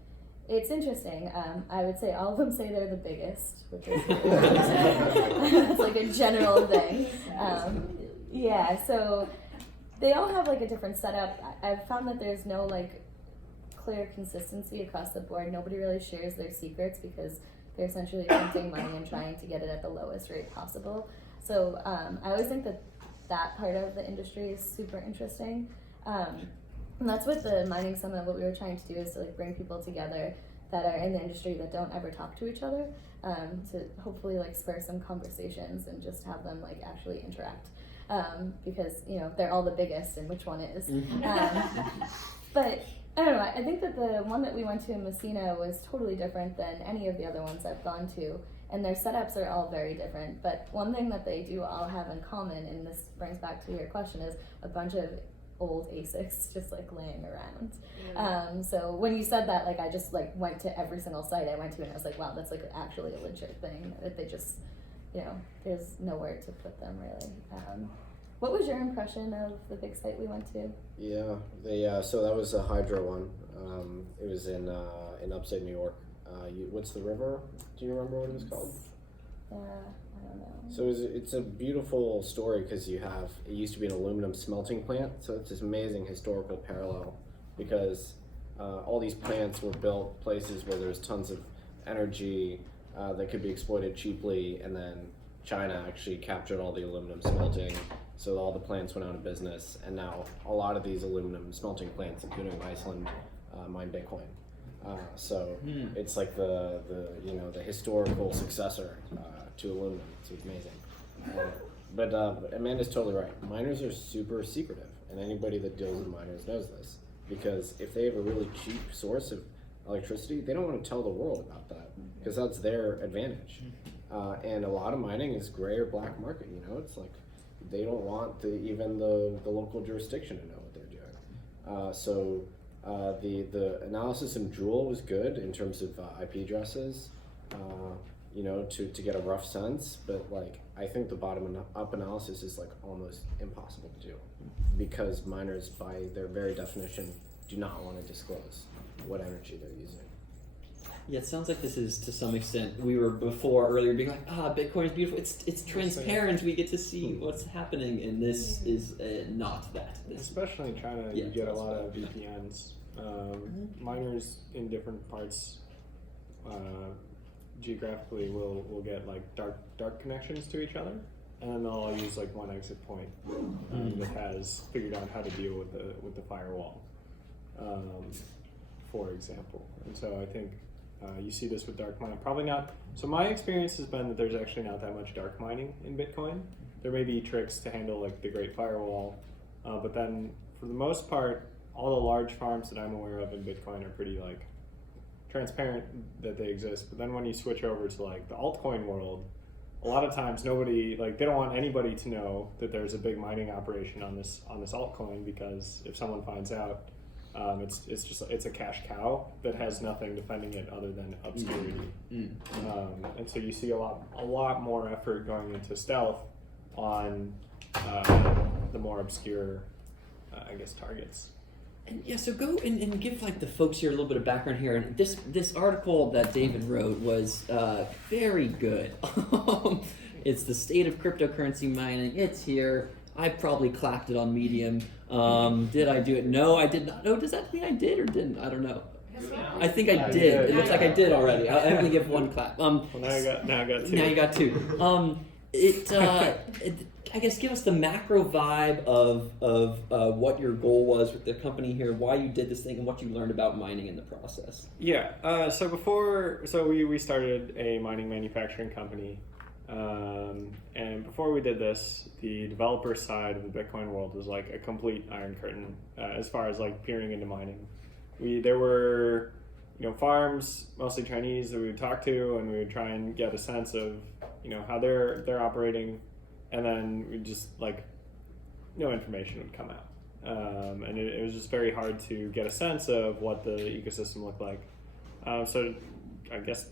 it's interesting. I would say all of them say they're the biggest, which is it's like a general thing. Yeah. So they all have like a different setup. I've found that there's no like clear consistency across the board. Nobody really shares their secrets because they're essentially printing money and trying to get it at the lowest rate possible. So I always think that part of the industry is super interesting. And that's what the mining summit, what we were trying to do is to like bring people together that are in the industry that don't ever talk to each other, to hopefully like spur some conversations and just have them like actually interact. Because, you know, they're all the biggest and which one is. But I don't know, I think that the one that we went to in Messina was totally different than any of the other ones I've gone to. And their setups are all very different. But one thing that they do all have in common, and this brings back to your question, is a bunch of old ASICs just like laying around. So when you said that, like I just like went to every single site I went to and I was like, wow, that's like actually a legit thing. That they just, you know, there's nowhere to put them really. What was your impression of the big site we went to? Yeah, so that was a hydro one. It was in upstate New York. What's the river? Do you remember what it was called? I don't know. So it's a beautiful story because it used to be an aluminum smelting plant. So it's this amazing historical parallel because all these plants were built places where there's tons of energy that could be exploited cheaply, and then China actually captured all the aluminum smelting. So all the plants went out of business, and now a lot of these aluminum smelting plants, including Iceland, mine Bitcoin. So it's like the historical successor to aluminum. It's amazing. But Amanda's totally right. Miners are super secretive, and anybody that deals with miners knows this. Because if they have a really cheap source of electricity, they don't want to tell the world about that because that's their advantage. And a lot of mining is gray or black market. You know, it's like they don't want even the local jurisdiction to know what they're doing. So the analysis in Joule was good in terms of IP addresses, to get a rough sense. But like I think the bottom up analysis is like almost impossible to do because miners, by their very definition, do not want to disclose what energy they're using. Yeah, it sounds like this is to some extent. We were earlier being like, Bitcoin is beautiful. It's transparent. We get to see what's happening, and this is not that. Especially in China, you get a lot of VPNs. Miners in different parts geographically will get like dark connections to each other, and then they'll all use like one exit point that has figured out how to deal with the firewall, for example. And so I think you see this with dark mining. Probably not. So my experience has been that there's actually not that much dark mining in Bitcoin. There may be tricks to handle like the Great Firewall, but then for the most part, all the large farms that I'm aware of in Bitcoin are pretty like transparent that they exist. But then when you switch over to like the altcoin world, a lot of times nobody, like they don't want anybody to know that there's a big mining operation on this altcoin, because if someone finds out, it's a cash cow that has nothing defending it other than obscurity. And so you see a lot more effort going into stealth on the more obscure, targets. And yeah, so go and give like the folks here a little bit of background here. And this article that David wrote was very good. It's the state of cryptocurrency mining. It's here. I probably clapped it on Medium. Did I do it? No, I did not. No, does that mean I did or didn't? I don't know. I think I did. It looks like I did already. I only give one clap. Well, now I got two. Now you got two. I guess give us the macro vibe of what your goal was with the company here, why you did this thing, and what you learned about mining in the process. Yeah. So we started a mining manufacturing company. And before we did this, the developer side of the Bitcoin world was like a complete iron curtain as far as like peering into mining. There were, farms, mostly Chinese, that we would talk to, and we would try and get a sense of how they're operating, and then we just no information would come out, and it was just very hard to get a sense of what the ecosystem looked like. So I guess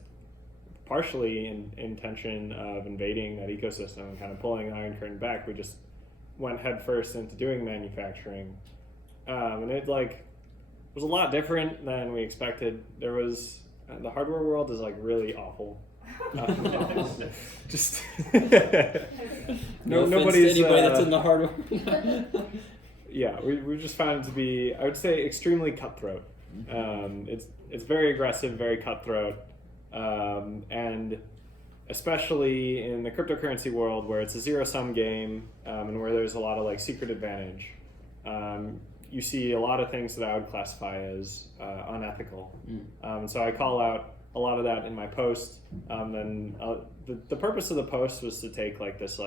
partially in intention of invading that ecosystem and kind of pulling the Iron Curtain back, we just went headfirst into doing manufacturing, and it was a lot different than we expected. There was the hardware world is really awful. Just No offense nobody's to anybody that's in the hardware. yeah, we just found it to be, I would say, extremely cutthroat. It's very aggressive, very cutthroat, and especially in the cryptocurrency world where it's a zero-sum game, and where there's a lot of secret advantage. You see a lot of things that I would classify as unethical. So I call out a lot of that in my post. And the purpose of the post was to take this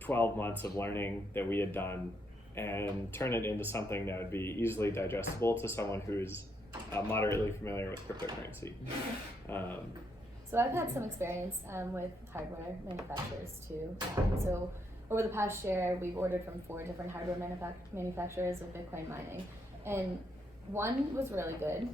12 months of learning that we had done and turn it into something that would be easily digestible to someone who's moderately familiar with cryptocurrency. So I've had some experience with hardware manufacturers too. So over the past year, we've ordered from 4 different hardware manufacturers with Bitcoin mining, and one was really good,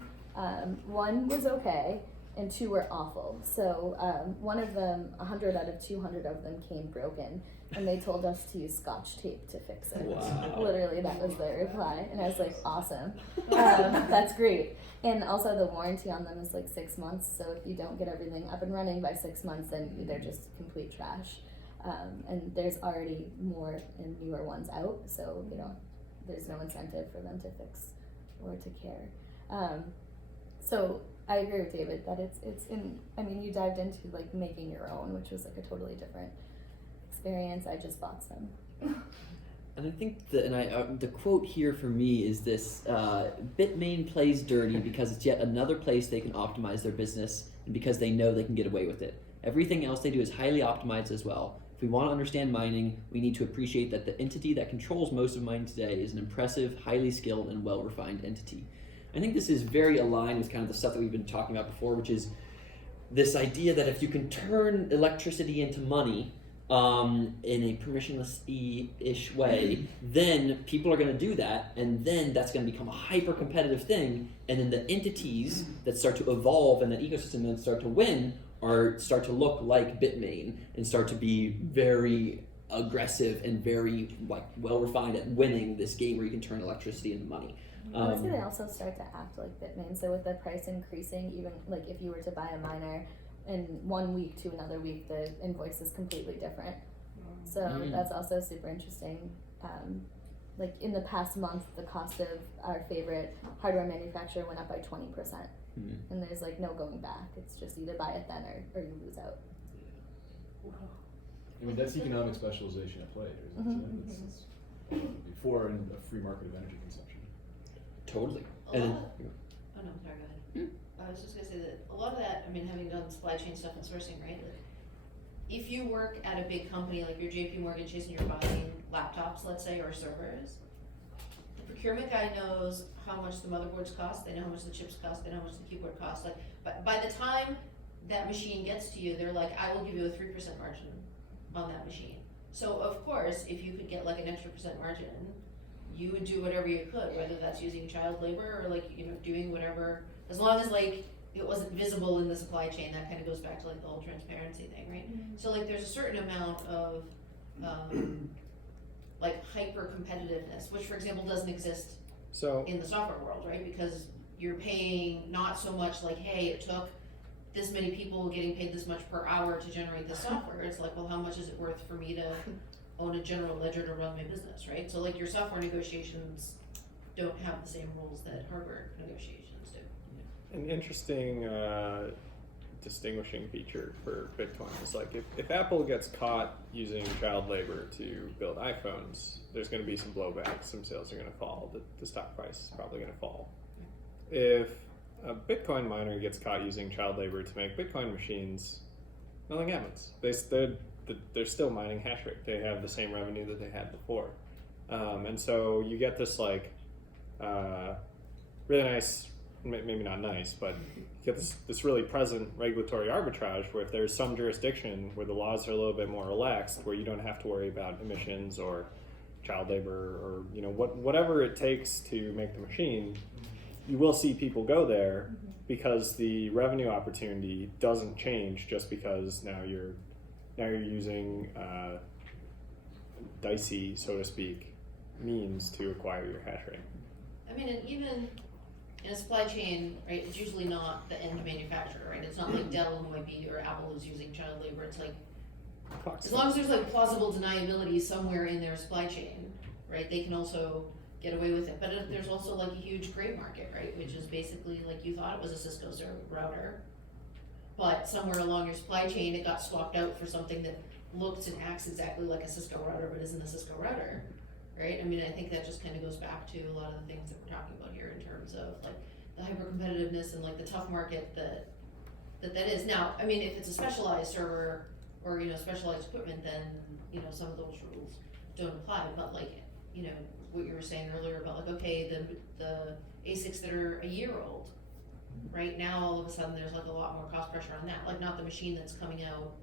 one was okay, and 2 were awful. So one of them, 100 out of 200 of them came broken, and they told us to use Scotch tape to fix it. Wow. Literally, that was their reply, and I was like, awesome, that's great. And also the warranty on them is 6 months, so if you don't get everything up and running by 6 months, then they're just complete trash. And there's already more and newer ones out, so there's no incentive for them to fix or to care. So I agree with David that you dived into making your own, which was a totally different experience. I just bought some. And I think the quote here for me is this: Bitmain plays dirty because it's yet another place they can optimize their business, and because they know they can get away with it. Everything else they do is highly optimized as well. If we want to understand mining, we need to appreciate that the entity that controls most of mining today is an impressive, highly skilled, and well-refined entity. I think this is very aligned with kind of the stuff that we've been talking about before, which is this idea that if you can turn electricity into money in a permissionless-ish way, then people are going to do that, and then that's going to become a hyper-competitive thing, and then the entities that start to evolve and that ecosystem that start to win start to look like Bitmain and start to be very aggressive and very well refined at winning this game where you can turn electricity into money. I was gonna also start to act like Bitmain. So with the price increasing, even if you were to buy a miner in 1 week to another week, the invoice is completely different. So that's also super interesting. In the past month, the cost of our favorite hardware manufacturer went up by 20%. And there's no going back. It's just either buy it then or you lose out. That's economic specialization at play. It's before in a free market of energy consumption. Totally. Oh no, sorry, go ahead. I was just gonna say that a lot of that, having done supply chain stuff and sourcing, right? If you work at a big company like your JP Morgan Chase and you're buying laptops, let's say, or servers, the procurement guy knows how much the motherboards cost, they know how much the chips cost, they know how much the keyboard costs. But by the time that machine gets to you, they're I will give you a 3% margin on that machine. So of course, if you could get an extra % margin, you would do whatever you could, whether that's using child labor or doing whatever, as long as it wasn't visible in the supply chain. That kind of goes back to the whole transparency thing, right? So there's a certain amount of hyper competitiveness, which for example doesn't exist in the software world, right? Because you're paying not so much hey, it took this many people getting paid this much per hour to generate this software. It's well, how much is it worth for me to own a general ledger to run my business, right? So your software negotiations don't have the same rules that hardware negotiations do. An interesting distinguishing feature for Bitcoin is if Apple gets caught using child labor to build iPhones, there's going to be some blowback, some sales are going to fall, the stock price is probably going to fall. If a Bitcoin miner gets caught using child labor to make Bitcoin machines, nothing happens. They're still mining hash rate. They have the same revenue that they had before. And so you get this really nice maybe not nice, but you get this really present regulatory arbitrage where if there's some jurisdiction where the laws are a little bit more relaxed, where you don't have to worry about emissions or child labor or whatever it takes to make the machine, you will see people go there because the revenue opportunity doesn't change just because now you're using dicey, so to speak, means to acquire your hash rate. I mean, and even in a supply chain, right, it's usually not the end manufacturer, right? It's not like Dell who might be, or Apple who's using child labor. It's like, as long as there's like plausible deniability somewhere in their supply chain, right, they can also get away with it. But there's also like a huge gray market, right, which is basically like you thought it was a Cisco router, but somewhere along your supply chain it got swapped out for something that looks and acts exactly like a Cisco router but isn't a Cisco router. Right? I mean, I think that just kind of goes back to a lot of the things that we're talking about here in terms of like the hyper competitiveness and like the tough market that is. Now, I mean, if it's a specialized server or, specialized equipment, then, some of those rules don't apply. But like, what you were saying earlier about like, okay, the ASICs that are a year old, right now, all of a sudden there's like a lot more cost pressure on that. Like not the machine that's coming out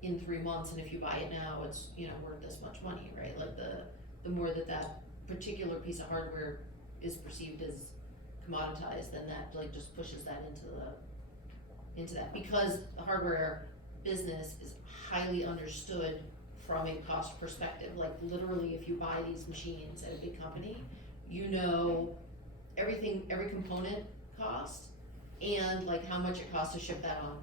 in 3 months, and if you buy it now, it's, worth this much money, right? Like the more that particular piece of hardware is perceived as commoditized, then that like just pushes that into that, because the hardware business is highly understood from a cost perspective. Like literally, if you buy these machines at a big company, everything, every component cost, and like how much it costs to ship that on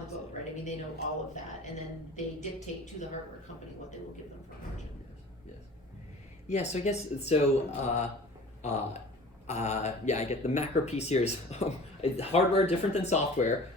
the boat, right? I mean, they know all of that, and then they dictate to the hardware company what they will give them for a margin. Yes. Yeah. So I guess so. Yeah, I get the macro piece here is hardware different than software.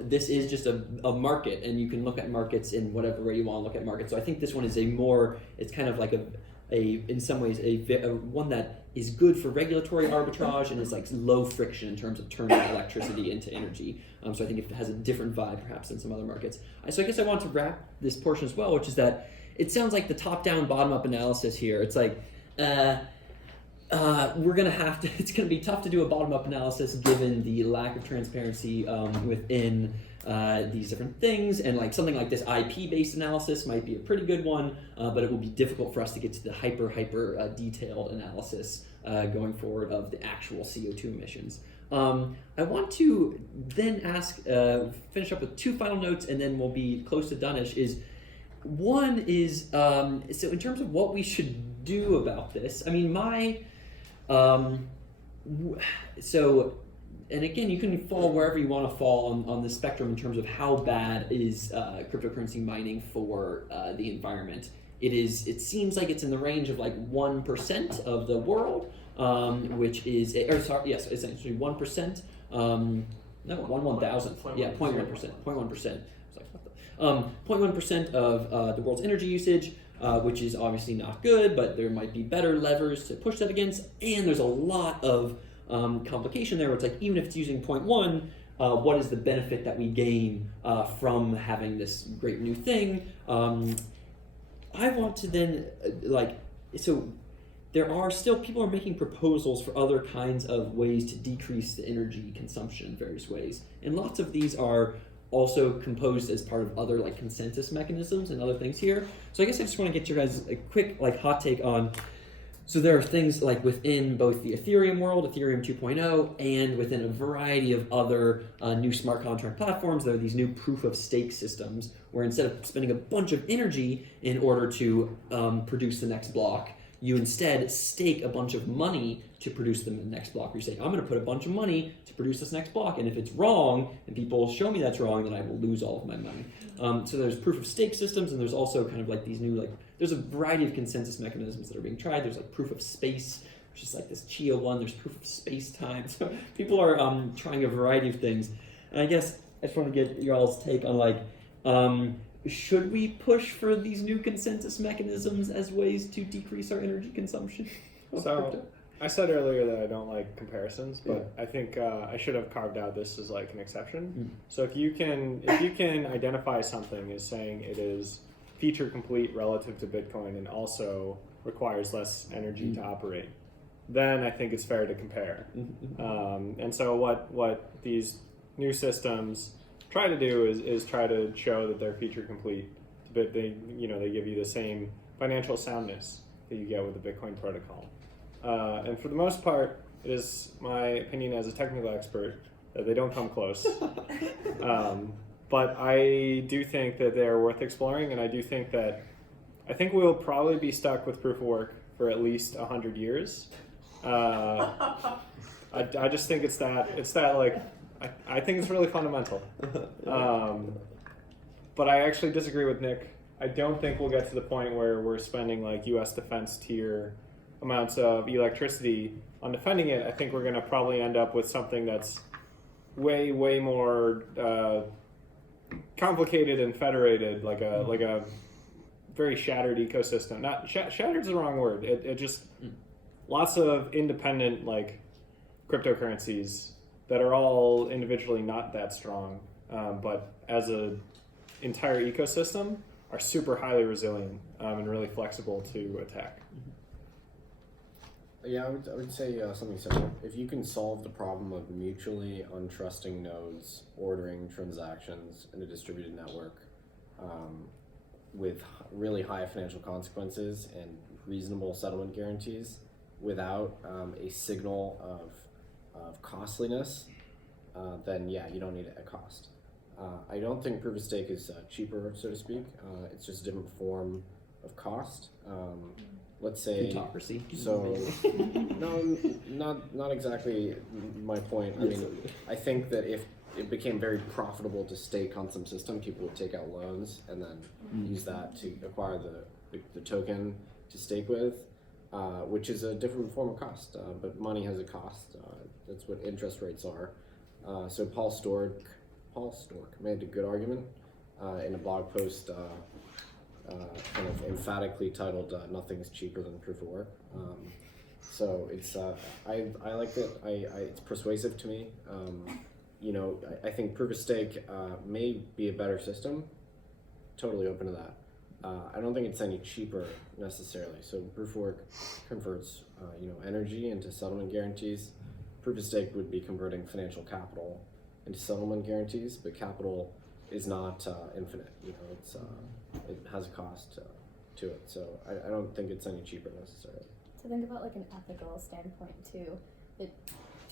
This is just a market, and you can look at markets in whatever way you want to look at markets. So I think this one is it's kind of like a in some ways a one that is good for regulatory arbitrage and is like low friction in terms of turning electricity into energy. So I think it has a different vibe perhaps than some other markets. So I guess I want to wrap this portion as well, which is that it sounds like the top-down, bottom-up analysis here. It's like we're gonna have to. It's gonna be tough to do a bottom-up analysis given the lack of transparency within these different things, and like something like this IP-based analysis might be a pretty good one, but it will be difficult for us to get to the hyper detailed analysis going forward of the actual CO2 emissions. I want to then finish up with two final notes, and then we'll be close to done-ish. One is so in terms of what we should do about this. I mean, and again, you can fall wherever you want to fall on the spectrum in terms of how bad is cryptocurrency mining for the environment. It seems like it's in the range of like 1% of the world, which is, essentially 1%. No, 1/1000th. Yeah, 0.1%. 0.1%. 0.1% of the world's energy usage, which is obviously not good, but there might be better levers to push that against. And there's a lot of complication there where it's like, even if it's using 0.1, what is the benefit that we gain from having this great new thing? I want to then, there are still, people are making proposals for other kinds of ways to decrease the energy consumption in various ways. And lots of these are also composed as part of other like consensus mechanisms and other things here. So I guess I just want to get your guys a quick hot take on, so there are things like within both the Ethereum world, Ethereum 2.0, and within a variety of other new smart contract platforms, there are these new proof of stake systems where instead of spending a bunch of energy in order to produce the next block, you instead stake a bunch of money to produce the next block. Where you say, I'm going to put a bunch of money to produce this next block, and if it's wrong, and people show me that's wrong, then I will lose all of my money. So there's proof of stake systems, and there's also kind of like these new, there's a variety of consensus mechanisms that are being tried. There's like proof of space, which is like this Chia one. There's proof of space time. So people are trying a variety of things. And I guess I just want to get your all's take on should we push for these new consensus mechanisms as ways to decrease our energy consumption? So I said earlier that I don't like comparisons, but I think I should have carved out this as like an exception. So if you can identify something as saying it is feature complete relative to Bitcoin and also requires less energy to operate, then I think it's fair to compare. And so what these new systems try to do is try to show that they're feature complete, but they give you the same financial soundness that you get with the Bitcoin protocol. And for the most part, it is my opinion as a technical expert that they don't come close. But I do think that they're worth exploring, and I think we'll probably be stuck with proof of work for at least 100 years. I just think it's that like, I think it's really fundamental. But I actually disagree with Nick. I don't think we'll get to the point where we're spending like US defense tier amounts of electricity on defending it. I think we're going to probably end up with something that's way more complicated and federated, like a very shattered ecosystem. Not shattered is the wrong word. It just lots of independent like cryptocurrencies that are all individually not that strong, but as a entire ecosystem are super highly resilient and really flexible to attack. Yeah, I would say something similar. If you can solve the problem of mutually untrusting nodes ordering transactions in a distributed network with really high financial consequences and reasonable settlement guarantees without a signal of costliness, then yeah, you don't need it at cost. I don't think proof of stake is cheaper, so to speak. It's just a different form of cost. Let's say Plutocracy. So no, not exactly my point. I mean, I think that if it became very profitable to stake on some system, people would take out loans and then use that to acquire the token to stake with, which is a different form of cost. But money has a cost. That's what interest rates are. So Paul Stork made a good argument in a blog post. Kind of emphatically titled "Nothing's cheaper than proof of work." So it's I like it. It's persuasive to me. I think proof of stake may be a better system. Totally open to that. I don't think it's any cheaper necessarily. So proof of work converts energy into settlement guarantees. Proof of stake would be converting financial capital into settlement guarantees, but capital is not infinite. It has a cost to it. So I don't think it's any cheaper necessarily. To think about like an ethical standpoint too, it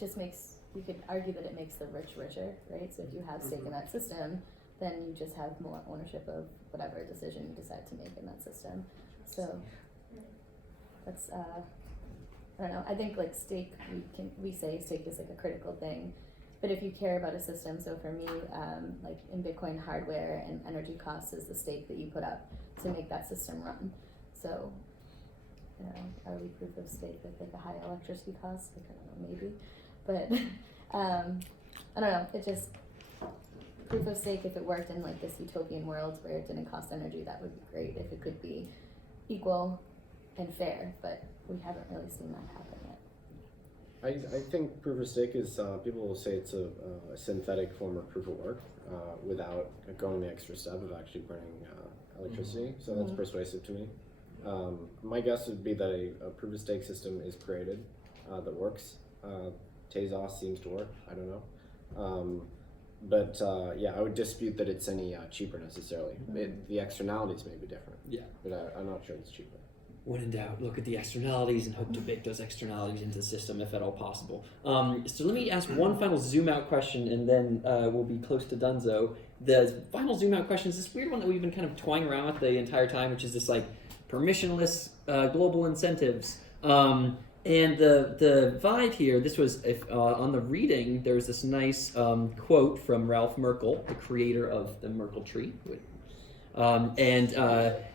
just makes, you could argue that it makes the rich richer, right? So if you have stake in that system, then you just have more ownership of whatever decision you decide to make in that system. So that's I don't know. I think like stake, we say stake is like a critical thing. But if you care about a system, so for me, like in Bitcoin, hardware and energy costs is the stake that you put up to make that system run. So, are we proof of stake with like a high electricity cost? Like, I don't know, maybe. But I don't know. It just, proof of stake, if it worked in like this utopian world where it didn't cost energy, that would be great if it could be equal and fair. But we haven't really seen that happen yet. I think proof of stake is, people will say it's a synthetic form of proof of work without going the extra step of actually burning electricity. So that's persuasive to me. My guess would be that a proof of stake system is created that works. Tezos seems to work. I don't know. But I would dispute that it's any cheaper necessarily. The externalities may be different. Yeah. But I'm not sure it's cheaper. When in doubt, look at the externalities and hope to bake those externalities into the system if at all possible. So let me ask one final zoom out question, and then we'll be close to Dunzo. The final zoom out question is this weird one that we've been kind of toying around with the entire time, which is this like permissionless global incentives. And the vibe here, this was on the reading, there was this nice quote from Ralph Merkle, the creator of the Merkle tree.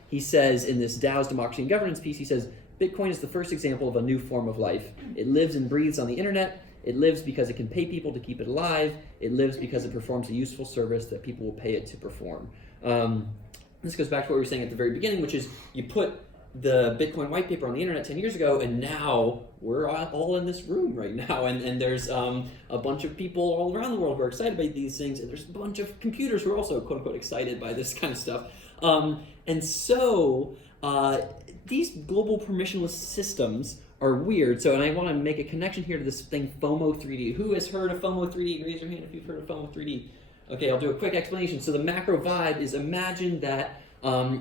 He says in this Dow's Democracy and Governance piece, he says, Bitcoin is the first example of a new form of life. It lives and breathes on the internet. It lives because it can pay people to keep it alive. It lives because it performs a useful service that people will pay it to perform. This goes back to what we were saying at the very beginning, which is you put the Bitcoin white paper on the internet 10 years ago, and now we're all in this room right now, and there's a bunch of people all around the world who are excited by these things, and there's a bunch of computers who are also quote-unquote excited by this kind of stuff. And so these global permissionless systems are weird. So, and I want to make a connection here to this thing FOMO 3D. Who has heard of FOMO 3D? Raise your hand if you've heard of FOMO 3D. Okay, I'll do a quick explanation. So the macro vibe is, imagine that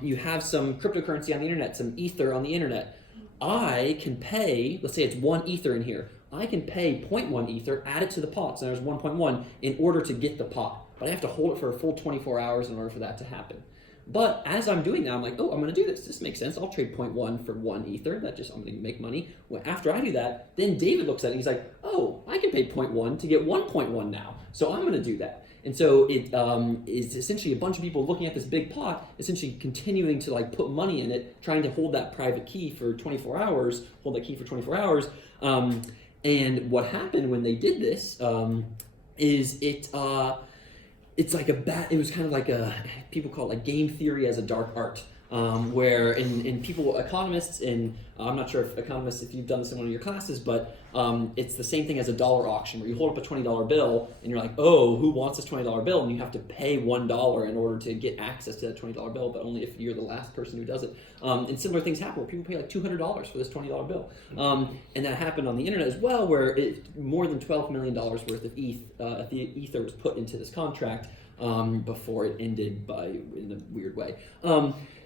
you have some cryptocurrency on the internet, some ether on the internet. I can pay, let's say it's 1 ether in here. I can pay 0.1 ether, add it to the pot, so there's 1.1, in order to get the pot. But I have to hold it for a full 24 hours in order for that to happen. But as I'm doing that, I'm like, oh, I'm going to do this. This makes sense. I'll trade 0.1 for 1 ether. I'm going to make money. Well, after I do that, then David looks at it and he's like, oh, I can pay 0.1 to get 1.1 now. So I'm going to do that. And so it is essentially a bunch of people looking at this big pot, essentially continuing to like put money in it, trying to hold that private key for 24 hours, hold that key for 24 hours. And what happened when they did this is it's like it was kind of like people call it like game theory as a dark art, where economists, and I'm not sure if you've done this in one of your classes, but it's the same thing as a dollar auction, where you hold up a $20 bill and you're like, oh, who wants this $20 bill? And you have to pay $1 in order to get access to that $20 bill, but only if you're the last person who does it. And similar things happen where people pay like $200 for this $20 bill. And that happened on the internet as well, where more than $12 million worth of ether was put into this contract before it ended in a weird way.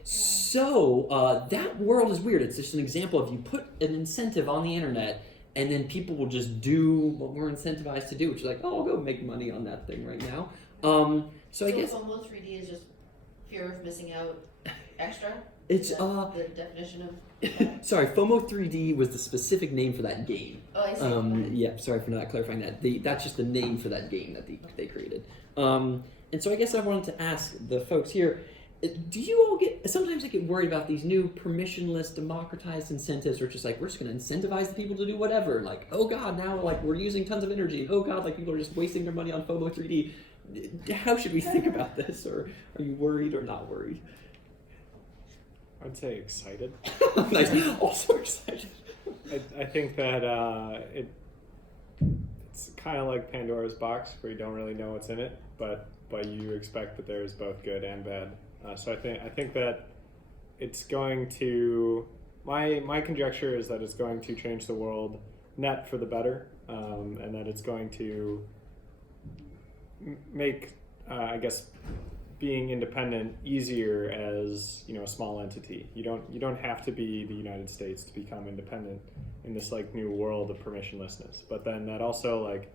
So that world is weird. It's just an example of you put an incentive on the internet, and then people will just do what we're incentivized to do, which is like, oh, I'll go make money on that thing right now. So I guess FOMO 3D is just fear of missing out extra? it's the definition of sorry, FOMO 3D was the specific name for that game. Oh, I see. Yeah, sorry for not clarifying that. That's just the name for that game that they created. And so I guess I wanted to ask the folks here, do you all sometimes I get worried about these new permissionless, democratized incentives, where it's just like, we're just going to incentivize the people to do whatever. Like, oh God, now like we're using tons of energy. Oh God, like people are just wasting their money on FOMO 3D. How should we think about this? Or are you worried or not worried? I'd say excited. Nice. Also excited. I think that it's kind of like Pandora's box, where you don't really know what's in it, but you expect that there's both good and bad. So I think that it's going to, my conjecture is that it's going to change the world net for the better, and that it's going to make, I guess, being independent easier as, a small entity. You don't have to be the United States to become independent in this like new world of permissionlessness. But then that also like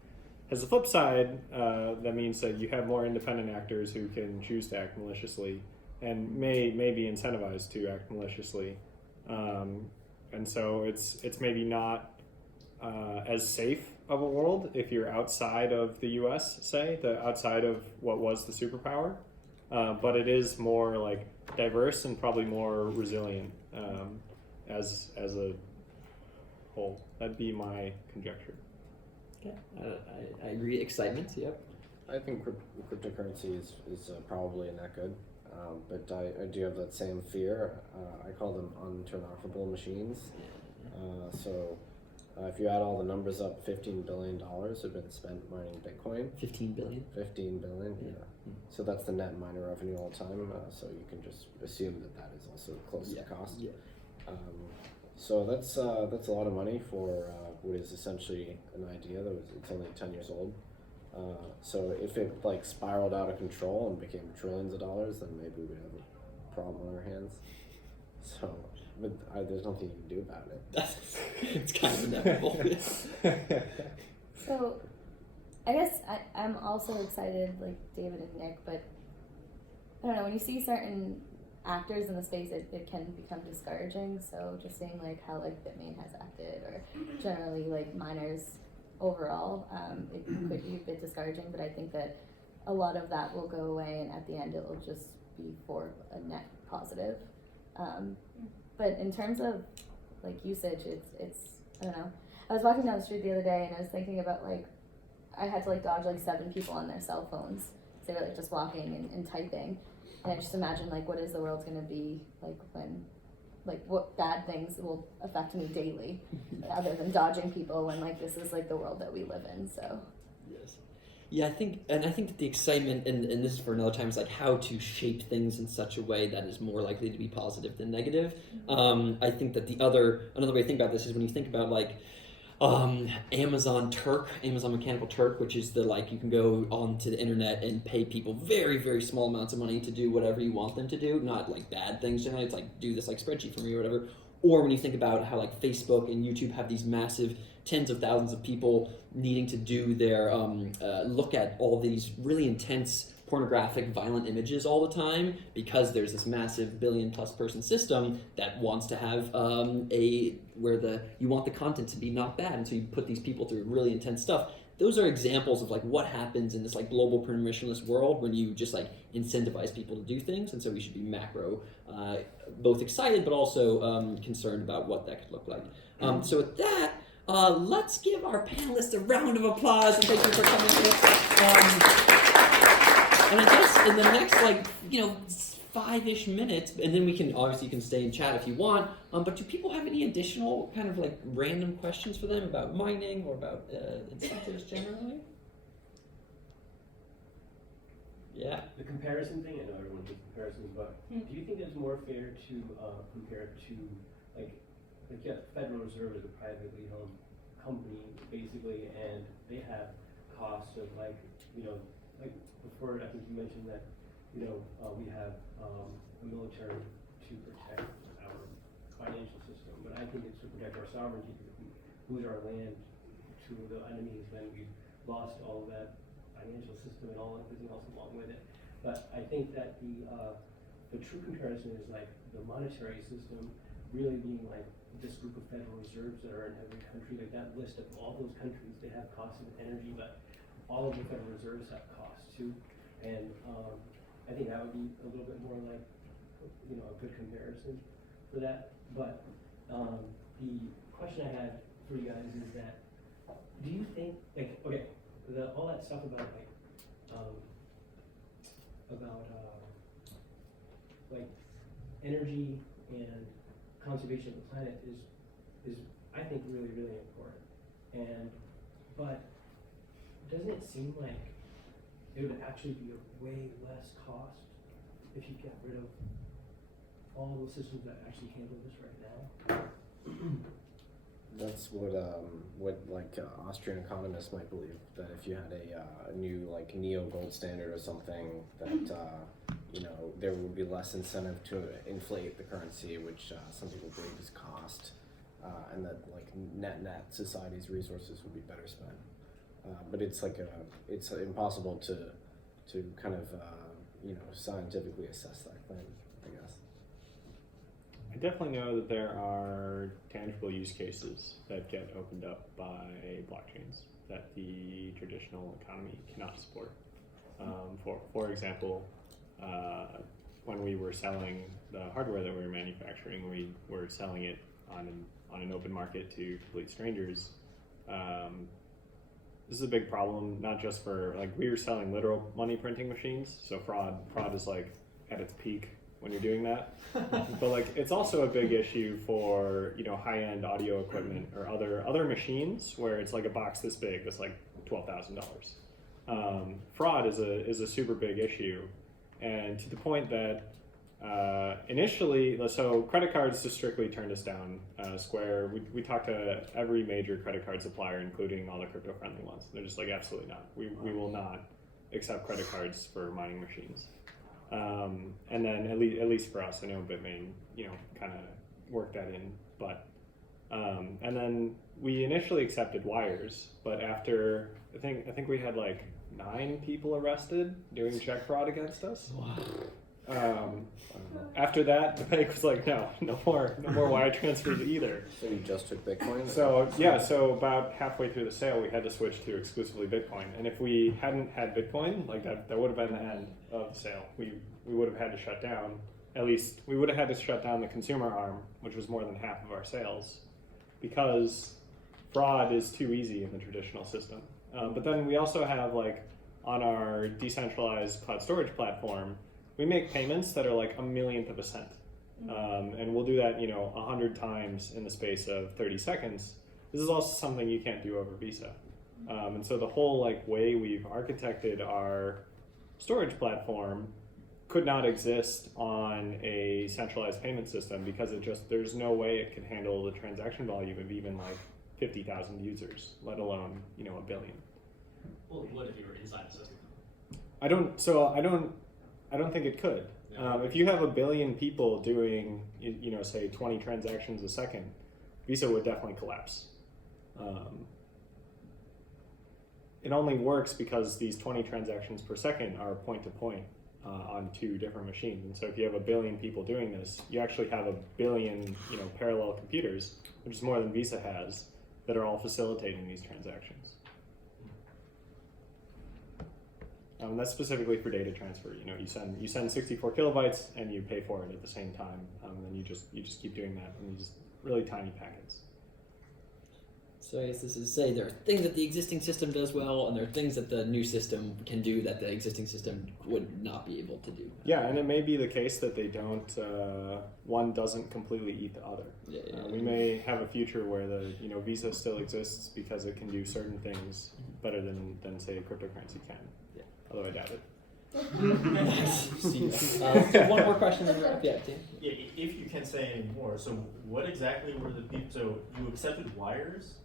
has the flip side. That means that you have more independent actors who can choose to act maliciously and may be incentivized to act maliciously. And so it's maybe not as safe of a world if you're outside of the US, say, outside of what was the superpower. But it is more like diverse and probably more resilient as a whole. That'd be my conjecture. Yeah, I agree. Excitement. Yep. I think cryptocurrency is probably not good, but I do have that same fear. I call them unturn-offable machines. So if you add all the numbers up, $15 billion have been spent mining Bitcoin. 15 billion? 15 billion, yeah. So that's the net miner revenue all the time, so you can just assume that is also close to cost. Yeah. So that's a lot of money for what is essentially an idea that it's only 10 years old. So if it like spiraled out of control and became trillions of dollars, then maybe we'd have a problem on our hands. So, but there's nothing you can do about it. It's kind of inevitable. So, I guess I'm also excited, like David and Nick, but I don't know, when you see certain actors in the space, it can become discouraging. So just seeing like how like Bitmain has acted, or generally like miners overall, it could be a bit discouraging, but I think that a lot of that will go away, and at the end it will just be for a net positive. But in terms of like usage, it's I don't know. I was walking down the street the other day and I was thinking about like I had to like dodge like 7 people on their cell phones. They were like just walking and typing, and I just imagine like what is the world going to be like when, like what bad things will affect me daily, other than dodging people, when like this is like the world that we live in. So yes. Yeah, I think that the excitement, and this is for another time, is like how to shape things in such a way that is more likely to be positive than negative. I think that another way to think about this is when you think about like Amazon Mechanical Turk, which is the like you can go onto the internet and pay people very, very small amounts of money to do whatever you want them to do, not like bad things generally. It's like do this like spreadsheet for me or whatever. Or when you think about how like Facebook and YouTube have these massive tens of thousands of people needing to do their look at all these really intense pornographic violent images all the time because there's this massive billion-plus person system that wants to have you want the content to be not bad, and so you put these people through really intense stuff. Those are examples of like what happens in this like global permissionless world when you just like incentivize people to do things, and so we should be macro both excited but also concerned about what that could look like. So with that, let's give our panelists a round of applause and thank you for coming here. And I guess in the next 5-ish minutes, and then you can stay and chat if you want, but do people have any additional kind of like random questions for them about mining or about incentives generally? Yeah. The comparison thing, I know everyone does comparisons, but do you think it's more fair to compare it to Federal Reserve is a privately held company basically, and they have costs of before I think you mentioned that we have a military to protect our financial system, but I think it's to protect our sovereignty because if we lose our land to the enemies, then we've lost all of that financial system and all everything else along with it. But I think that the true comparison is like the monetary system really being like this group of Federal Reserves that are in every country, like that list of all those countries, they have costs of energy, but all of the Federal Reserves have costs too. And I think that would be a little bit more like, a good comparison for that. But the question I had for you guys is that, do you think, all that stuff about energy and conservation of the planet is I think really, really important. But doesn't it seem like it would actually be a way less cost if you get rid of all the systems that actually handle this right now? That's what Austrian economists might believe, that if you had a new neo gold standard or something, that there would be less incentive to inflate the currency, which some people believe is cost, and that net society's resources would be better spent. But it's it's impossible to kind of scientifically assess that claim, I guess. I definitely know that there are tangible use cases that get opened up by blockchains that the traditional economy cannot support. For example, when we were selling the hardware that we were manufacturing, we were selling it on an open market to complete strangers. This is a big problem, not just for we were selling literal money printing machines, so fraud is at its peak when you're doing that. But it's also a big issue for high-end audio equipment or other machines where it's like a box this big that's $12,000. Fraud is a super big issue, and to the point that initially, so credit cards just strictly turned us down. Square, we talked to every major credit card supplier, including all the crypto-friendly ones. They're just absolutely not. We will not accept credit cards for mining machines. And then at least for us, I know Bitmain, kind of worked that in, but and then we initially accepted wires, but after I think we had 9 people arrested doing check fraud against us. Wow. After that, the bank was no more wire transfers either. So you just took Bitcoin? So about halfway through the sale, we had to switch to exclusively Bitcoin. And if we hadn't had Bitcoin, that would have been the end of the sale. We would have had to shut down. At least we would have had to shut down the consumer arm, which was more than half of our sales, because fraud is too easy in the traditional system. But then we also have on our decentralized cloud storage platform, we make payments that are 1/1,000,000 of a cent. And we'll do that, 100 times in the space of 30 seconds. This is also something you can't do over Visa. And so the whole like way we've architected our storage platform could not exist on a centralized payment system because there's no way it can handle the transaction volume of even like 50,000 users, let alone, you know, 1 billion. Well, what if you were inside the system? I don't think it could. If you have 1 billion people doing, you know, say 20 transactions a second, Visa would definitely collapse. It only works because these 20 transactions per second are point to point on 2 different machines. And so if you have 1 billion people doing this, you actually have 1 billion, you know, parallel computers, which is more than Visa has, that are all facilitating these transactions. That's specifically for data transfer. You know, you send 64 kilobytes and you pay for it at the same time, and then you just keep doing that in these really tiny packets. So I guess this is say there are things that the existing system does well, and there are things that the new system can do that the existing system would not be able to do. Yeah, and it may be the case that they don't. One doesn't completely eat the other. We may have a future where Visa still exists because it can do certain things better than say cryptocurrency can. Yeah. Although I doubt it. So one more question, then we're up. Yeah, Tim. Yeah, if you can say any more. So what exactly were the people? So you accepted wires,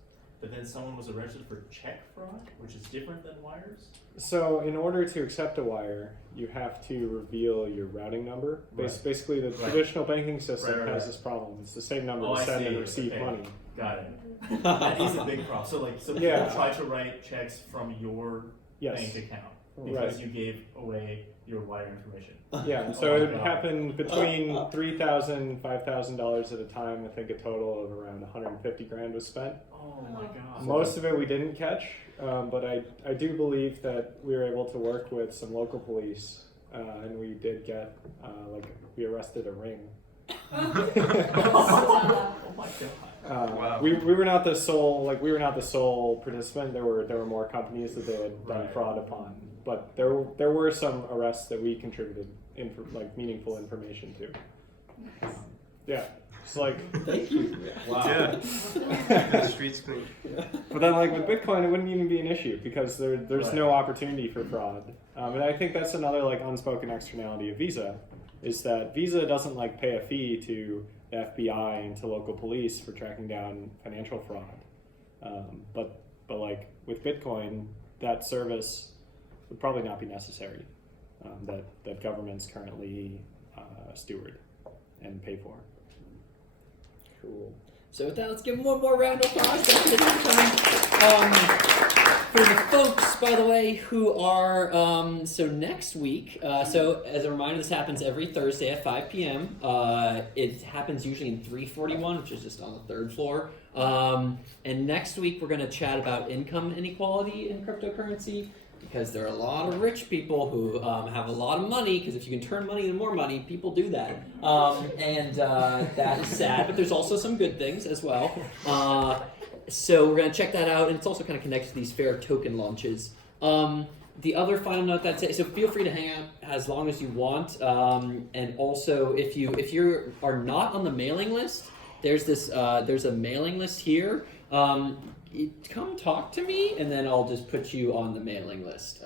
but then someone was arrested for check fraud, which is different than wires? So in order to accept a wire, you have to reveal your routing number. Right. Basically, the traditional banking system Right. has this problem. It's the same number to I send see. and receive Okay. money. Got it. That is a big problem. So people Yeah. try to write checks from your Yes. bank account because Right. you gave away your wire information. Yeah, Oh so my it God. happened between $3,000, $5,000 at a time. I think a total of around 150 grand was spent. Oh my God. Most of it we didn't catch, but I do believe that we were able to work with some local police, and we did get we arrested a ring. Oh my God. Wow. We were not the sole participant. There were more companies that they had done Right. fraud upon, but there were some arrests that we contributed meaningful information to. Yeah, it's like Thank you. Wow. Yeah. The streets clean. but then with Bitcoin it wouldn't even be an issue because there's Right. no opportunity for fraud. And I think that's another unspoken externality of Visa is that Visa doesn't pay a fee to the FBI and to local police for tracking down financial fraud. But with Bitcoin, that service would probably not be necessary. That governments currently steward and pay for. Cool. So with that, let's give them one more round of applause. Thank you for coming. For the folks, by the way, who are so next week. So as a reminder, this happens every Thursday at 5 p.m. It happens usually in 341, which is just on the 3rd floor. And next week we're going to chat about income inequality in cryptocurrency. Because there are a lot of rich people who have a lot of money, because if you can turn money into more money, people do that. And that is sad, but there's also some good things as well. So we're going to check that out, and it's also kind of connected to these fair token launches. The other final note that I'd say, so feel free to hang out as long as you want. And also, if you are not on the mailing list, there's a mailing list here. Come talk to me, and then I'll just put you on the mailing list.